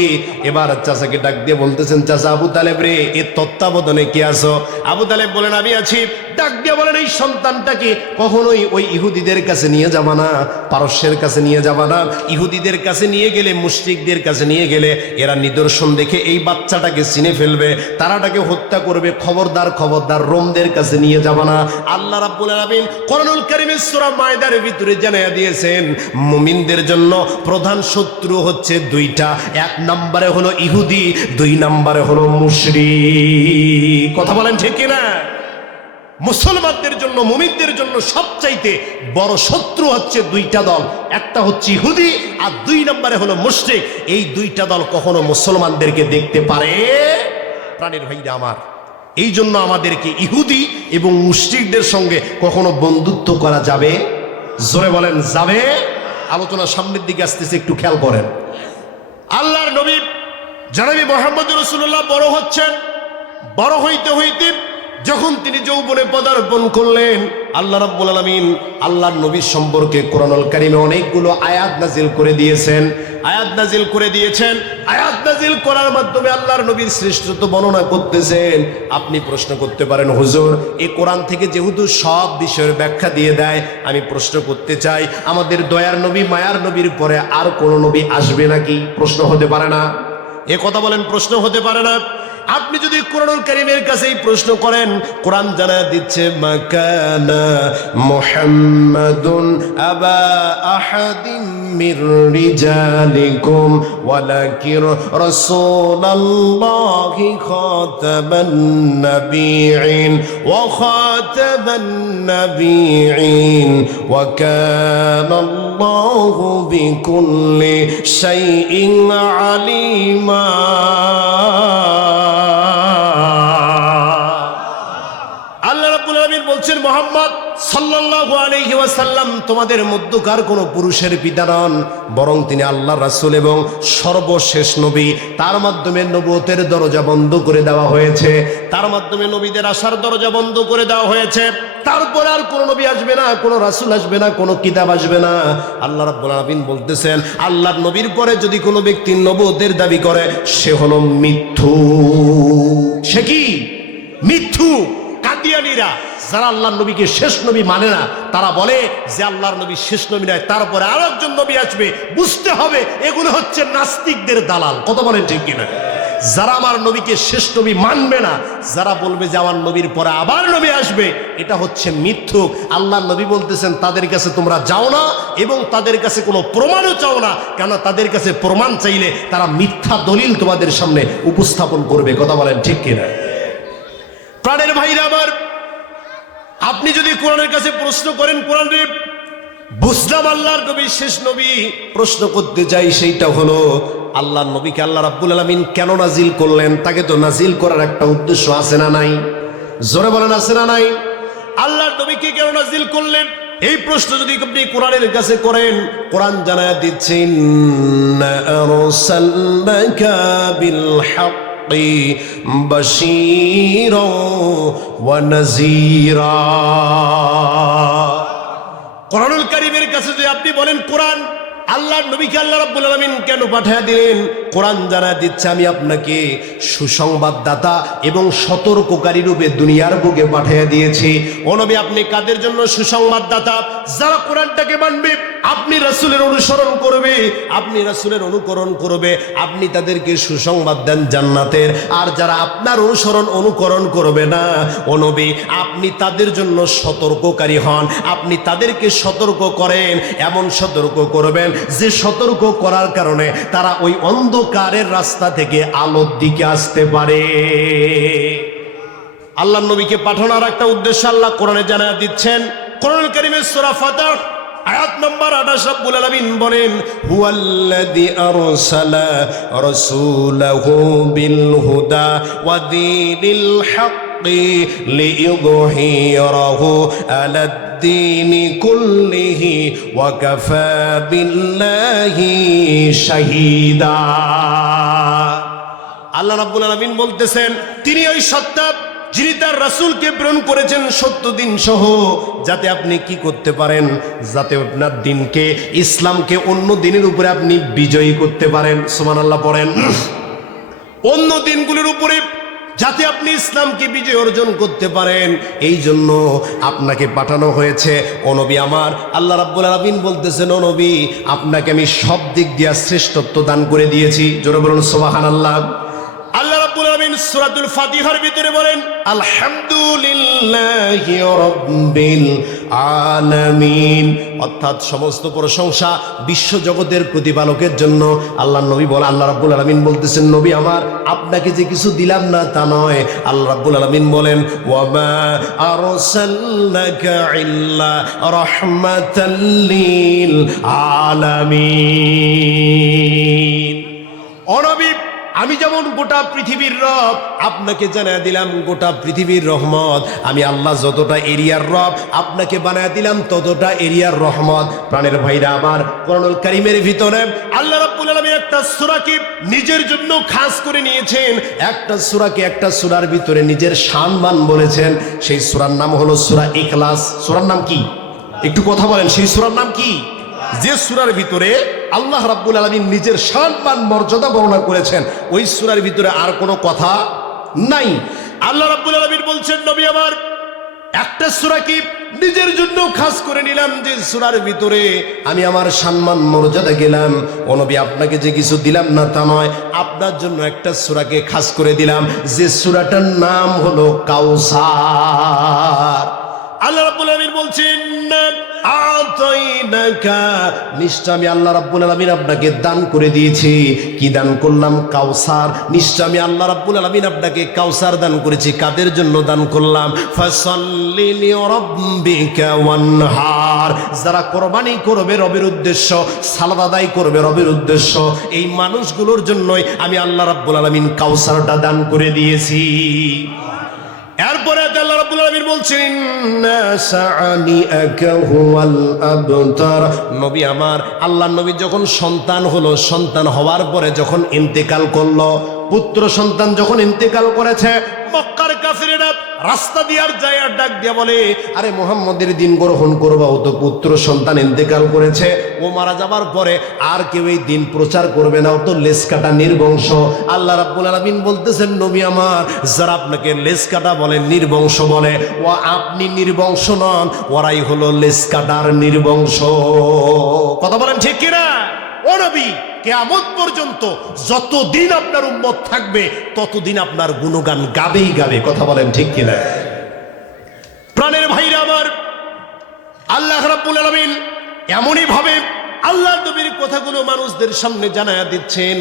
এবার চাচাকে ডাক দিয়ে বলতেছেন চাচা আবু তালেব রে, এর তত্ত্বাবধানে কি আছো? আবু তালেব বলেন আমি আছি। ডাক দিয়ে বলেন এই সন্তানটাকে কখনোই ওই ইহুদিদের কাছে নিয়ে যাবা না, পারস্যের কাছে নিয়ে যাবা না। ইহুদিদের কাছে নিয়ে গেলে, মুশরিকদের কাছে নিয়ে গেলে এরা নিদর্শন দেখে এই বাচ্চাটাকে চিনে ফেলবে, তারাটাকে হত্যা করবে। খবরদার খবরদার, রোমদের কাছে নিয়ে যাবা না। আল্লাহ রাব্বুল আলামিন কোরআনুল কারীমের সূরা মায়দার ভিতরে জানিয়ে দিয়েছেন মুমিনদের জন্য প্রধান শত্রু হচ্ছে দুইটা। এক নম্বরে হলো ইহুদি, দুই নম্বরে হলো মুশরিক। কথা বলেন ঠিক কিনা? মুসলমানদের জন্য, মুমিনদের জন্য সবচাইতে বড় শত্রু হচ্ছে দুইটা দল, একটা হচ্ছে ইহুদি আর দুই নম্বরে হলো মুশরিক। এই দুইটা দল কখনো মুসলমানদেরকে দেখতে পারে প্রাণের ভাইরা আমার। এই জন্য আমাদেরকে ইহুদি এবং মুশরিকদের সঙ্গে কখনো বন্ধুত্ব করা যাবে? জোরে বলেন যাবে? আলোচনা সামনের দিকে আসতেছে, একটু খেয়াল করেন। আল্লাহর নবী জনাবি মুহাম্মদ রাসূলুল্লাহ বড় হচ্ছেন। বড় হইতে হইতে যখন তিনি যৌবনে পদার্পণ করলেন, আল্লাহ রাব্বুল আলামিন আল্লাহর নবীর সম্পর্কে কোরআনুল কারীমে অনেকগুলো আয়াত নাজিল করে দিয়েছেন। আয়াত নাজিল করার মাধ্যমে আল্লাহর নবীর শ্রেষ্ঠত্ব বর্ণনা করতেছেন। আপনি প্রশ্ন করতে পারেন হুজুর, এই কোরআন থেকে যেহেতু সব বিষয়ের ব্যাখ্যা দিয়ে দেয়, আমি প্রশ্ন করতে চাই আমাদের দয়ার নবী মায়ার নবীর পরে আর কোন নবী আসবে নাকি? প্রশ্ন হতে পারে না? এ কথা বলেন, প্রশ্ন হতে পারে না? আপনি যদি কোরআনুল কারীমের কাছেই প্রশ্ন করেন, কোরআন জানায় দিচ্ছে মাকানা মুহাম্মাদুন আবা আহাদিম মির রিজালিকুম ওয়ালাকিন রাসূলুল্লাহি খাতামান নাবিয়িন ওয়া খাতামান নাবিয়িন ওয়া কানা আল্লাহু বিকুল্লি শাইইন আলিমা। বলছেন মুহাম্মদ সাল্লাল্লাহু আলাইহি ওয়াসাল্লাম তোমাদের মধ্যকার কোন পুরুষের পিতা নন, বরং তিনি আল্লাহর রাসূল এবং সর্বশেষ নবী। তার মাধ্যমে নবুয়তের দরজা বন্ধ করে দেওয়া হয়েছে, তার মাধ্যমে নবীদের আসার দরজা বন্ধ করে দেওয়া হয়েছে। তারপরে আর কোন নবী আসবে না, কোন রাসূল আসবে না, কোন কিতাব আসবে না। আল্লাহ রাব্বুল আলামিন বলতেছেন আল্লাহর নবীর পরে যদি কোনো ব্যক্তি নবুয়তের দাবি করে সে হলো মিথ্যু। সে কি? মিথ্যু। কাদিয়ানীরা যারা আল্লাহর নবীকে শেষ নবী মানে না, তারা বলে যে আল্লাহর নবী শেষ নবী নয়, তারপরে আরো একজন নবী আসবে। বুঝতে হবে এগুলো হচ্ছে নাস্তিকদের দালাল। কথা বলেন ঠিক কিনা? যারা আমার নবীকে শেষ নবী মানবে না, যারা বলবে যে আমার নবীর পরে আবার নবী আসবে, এটা হচ্ছে মিথ্যুক। আল্লাহর নবী বলতেছেন তাদের কাছে তোমরা যাও না এবং তাদের কাছে কোনো প্রমাণও চাও না, কেন তাদের কাছে প্রমাণ চাইলে তারা মিথ্যা দলিল তোমাদের সামনে উপস্থাপন করবে। কথা বলেন ঠিক কিনা? প্রাণের ভাইরা আমার, আপনি যদি কোরআনের কাছে প্রশ্ন করেন, কোরআনে বুঝলাম আল্লাহর নবী শেষ নবী, প্রশ্ন করতে চাই সেইটা হলো আল্লাহর নবীকে আল্লাহ রাব্বুল আলামিন কেন নাজিল করলেন? তাকে তো নাজিল করার একটা উদ্দেশ্য আছে না নাই? জোরে বলেন আছে না নাই? আল্লাহর নবীকে কেন নাজিল করলেন? এই প্রশ্ন যদি আপনি কোরআনের কাছে করেন, কোরআন জানায় দিচ্ছে ইন্না আরসালনাকা বিল হক বাশীরা ওয়া নাযীরা। কোরআনুল কারীমের কাছে যদি আপনি বলেন কোরআন আল্লাহর নবীকে আল্লাহ রাব্বুল আলামিন কেন পাঠিয়ে দিলেন, কোরআন জানায় দিচ্ছে আমি আপনাকে সুসংবাদদাতা এবং সতর্ককারী রূপে দুনিয়ার বুকে পাঠিয়ে দিয়েছি। ও নবী, আপনি কাদের জন্য সুসংবাদদাতা? যারা কোরআনটাকে মানবে, আপনি রাসূলের অনুসরণ করবে, আপনি রাসূলের অনুকরণ করবে, আপনি তাদেরকে সুসংবাদ দেন জান্নাতের। আর যারা আপনার অনুকরণ করবে না, ও নবী, আপনি তাদের জন্য সতর্ককারী হন। আপনি তাদেরকে সতর্ক করেন, এমন সতর্ক করবেন যে সতর্ক করার কারণে তারা ওই অন্ধকারের রাস্তা থেকে আলোর দিকে আসতে পারে। আল্লাহর নবীকে পাঠানোর একটা উদ্দেশ্য আল্লাহ কোরআনে জানায় দিচ্ছেন। কোরআনুল কারীমের সূরা ফাতর আয়াত নম্বর 28 রব্বুল আলামিন বলেন হুয়াল্লাযী আরসালা রাসূলাহু বিল হুদা ওয়া দীনিল হাক্কি লিইযহিরাহু আলাদ দ্বীনি কুল্লিহি ওয়া কাফা বিল্লাহি শাহীদা। আল্লাহ রাব্বুল আলামিন বলতেছেন তিনি ওই সত্তা যিনি তার রাসূলকে প্রেরণ করেছেন 70 দিন সহ, যাতে আপনি কি করতে পারেন, যাতে আপনার দিনকে, ইসলামকে অন্য দিনের উপরে আপনি বিজয়ী করতে পারেন। সুবহানাল্লাহ পড়েন। অন্য দিনগুলোর উপরে যাতে আপনি ইসলামকে বিজয় অর্জন করতে পারেন, এই জন্য আপনাকে পাঠানো হয়েছে। ও নবী আমার, আল্লাহ রাব্বুল আলামিন বলতেছেন, ও নবী আপনাকে আমি সব দিক দিয়ে শ্রেষ্ঠত্ব দান করে দিয়েছি। জোরে বলুন সুবহানাল্লাহ। আল্লাহ রাব্বুল আলামিন সূরাতুল ফাতিহার ভিতরে বলেন, আলহামদুলিল্লাহি রাব্বিল আলামিন, অর্থাৎ সমস্ত প্রশংসা বিশ্ব জগতের প্রতিপালকের জন্য। আল্লাহ নবী বলে, আল্লাহ রাব্বুল আলামিন বলতেছেন, নবী আমার আপনাকে যে কিছু দিলাম না তা নয়। আল্লাহ রাব্বুল আলামিন বলেন, ওয়া মা আরসালনাকা ইল্লা রাহমাতাল লিল আলামিন। ও নবী, আমি যেমন গোটা পৃথিবীর রব, আপনাকে জানায় দিলাম গোটা পৃথিবীর রহমত। আমি আল্লাহ যতটা এরিয়ার রব, আপনাকে বানায় দিলাম ততটা এরিয়ার রহমত। প্রাণের ভাইরা আমার, কোরআনুল কারীমের ভিতরে আল্লাহ রাব্বুল আলামিন একটা সূরাকে নিজের জন্য খাস করে নিয়েছেন। একটা সূরাকে, একটা সূরার ভিতরে নিজের সম্মান বলেছেন। সেই সূরার নাম হলো সূরা ইখলাস। সূরার নাম কি? একটু কথা বলেন, সেই সূরার নাম কি? যে সূরার ভিতরে আল্লাহ রাব্বুল আলামিন নিজের সম্মান মর্যাদা বর্ণনা করেছেন, ওই সূরার ভিতরে আর কোনো কথা নাই। আল্লাহ রাব্বুল আলামিন বলছেন, নবী আমার একটা সূরা কি নিজের জন্য খাস করে নিলাম, যে সূরার ভিতরে আমি আমার সম্মান মর্যাদা গেলাম। ও নবী আপনাকে যে কিছু দিলাম না তা নয়, আপনার জন্য একটা সূরাকে খাস করে দিলাম, যে সূরাটার নাম হলো কাউসার। আল্লাহ রাব্বুল আলামিন বলছেন, আতাইনাকা, নিশ্চয় আমি আল্লাহ রাব্বুল আলামিন আপনাকে দান করে দিয়েছি। কি দান করলাম? কাউসার। নিশ্চয় আমি আল্লাহ রাব্বুল আলামিন আপনাকে কাউসার দান করেছি। কাদের জন্য দান করলাম? ফাসাল্লি লিরাব্বিকা ওয়ানহার, যারা কুরবানি করবে রবের উদ্দেশ্য, সালাত আদায় করবে রবের উদ্দেশ্য, এই মানুষগুলোর জন্যই আমি আল্লাহ রাব্বুল আলামিন কাউসারটা দান করে দিয়েছি। এরপরে আল্লাহ রাব্বুল আলামিন বলছেন, নাসাআনিআকা হুয়াল আবতার। নবী আমার, আল্লাহ নবী যখন সন্তান হলো, সন্তান হওয়ার পরে যখন ইন্তেকাল করলো, পুত্র সন্তান যখন ইন্তেকাল করেছে, মক্কার কাফিরেরা রাস্তা দিয়ে আর যায় আর ডাক দিয়ে বলে, আরে মুহাম্মদের দিন গ্রহণ করবা, ও তো পুত্র সন্তান ইন্তেকাল করেছে, ও মারা যাবার পরে আর কেউ এই দিন প্রচার করবে না, ও তো লেজ কাটা নির্বংশ। আল্লাহ রাব্বুল আলামিন বলতেছেন, নবী আমার, যারা আপনাকে লেজ কাটা বলে, নির্বংশ বলে, ও আপনি নির্বংশ নন, ওরাই হলো লেজ কাটার নির্বংশ। কথা বলেন ঠিক কিনা? ও নবী, কিয়ামত পর্যন্ত যতদিন আপনার উম্মত থাকবে ততদিন আপনার গুণগান গাবেই গাবে। কথা বলেন ঠিক কিনা? প্রাণের ভাইরা আমার, আল্লাহ রাব্বুল আলামিন এমনই ভাবে আল্লাহ নবীর কথাগুলো মানুষদের সামনে জানায়া দিচ্ছেন।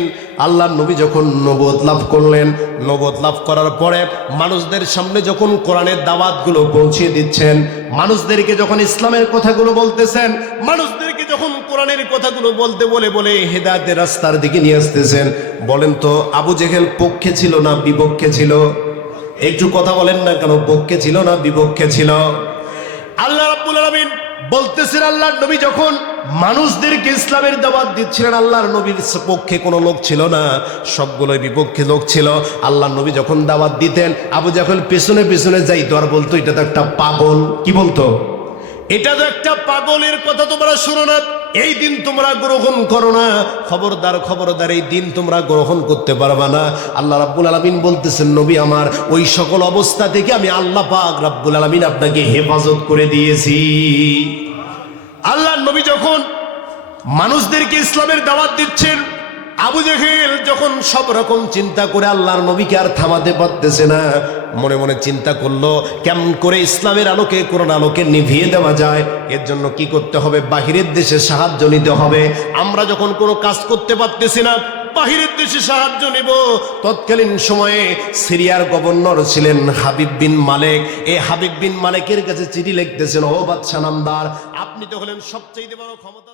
আল্লাহ নবী যখন নবুয়ত লাভ করলেন, নবুয়ত লাভ করার পরে মানুষদের সামনে যখন কোরআনের দাওয়াতগুলো পৌঁছে দিচ্ছেন, মানুষদেরকে যখন ইসলামের কথাগুলো বলতেছেন, মানুষদেরকে যখন কোরআনের কথাগুলো বলতে বলে বলে হেদায়েতের রাস্তার দিকে নিয়ে আসতেছেন, বলেন তো আবু জেহেল পক্ষে ছিল না বিপক্ষে ছিল? একটু কথা বলেন না কেন, পক্ষে ছিল না বিপক্ষে ছিল? আল্লাহ রাব্বুল আলামিন বলতেছেন, আল্লাহর নবী যখন মানুষদেরকে ইসলামের দাওয়াত দিচ্ছিলেন, আল্লাহর নবীর পক্ষে কোনো লোক ছিল না, সবগুলোই বিপক্ষে লোক ছিল। আল্লাহর নবী যখন দাওয়াত দিতেন, আবু জাহেল পেছনে পেছনে যাইতো আর বলতো, এটা তো একটা পাগল। কি বলতো? এটা তো একটা পাগলের কথা, তোমরা শুনো না, এই দিন তোমরা গ্রহণ করো না, খবরদার খবরদার, এই দিন তোমরা গ্রহণ করতে পারবা না। আল্লাহ রাব্বুল আলামিন বলতেছেন, নবী আমার, ওই সকল অবস্থা থেকে আমি আল্লাহ পাক রাব্বুল আলামিন আপনাকে হেফাজত করে দিয়েছি। আল্লাহ নবী যখন মানুষদেরকে ইসলামের দাওয়াত দিচ্ছেন, আবু জেহেল যখন সব রকম চিন্তা করে আল্লাহর নবীকে আর থামাতে পারতেছে না, মনে মনে চিন্তা করলো, কেমন করে ইসলামের আলোকে, কোরআন আলোকে নিভিয়ে দেওয়া যায়। এর জন্য কি করতে হবে? বাহিরের দেশে সাহায্য নিতে হবে। আমরা যখন কোনো কাজ করতে পারতেছি না, বাহিরের দেশে সাহায্য নেব। তৎকালীন সময়ে সিরিয়ার গভর্নর ছিলেন হাবিব বিন মালেক। এই হাবিব বিন মালেকের কাছে চিঠি লিখতেছেন, ও বাদশা নামদার, আপনি তো হলেন সবচেয়ে বড় ক্ষমতা।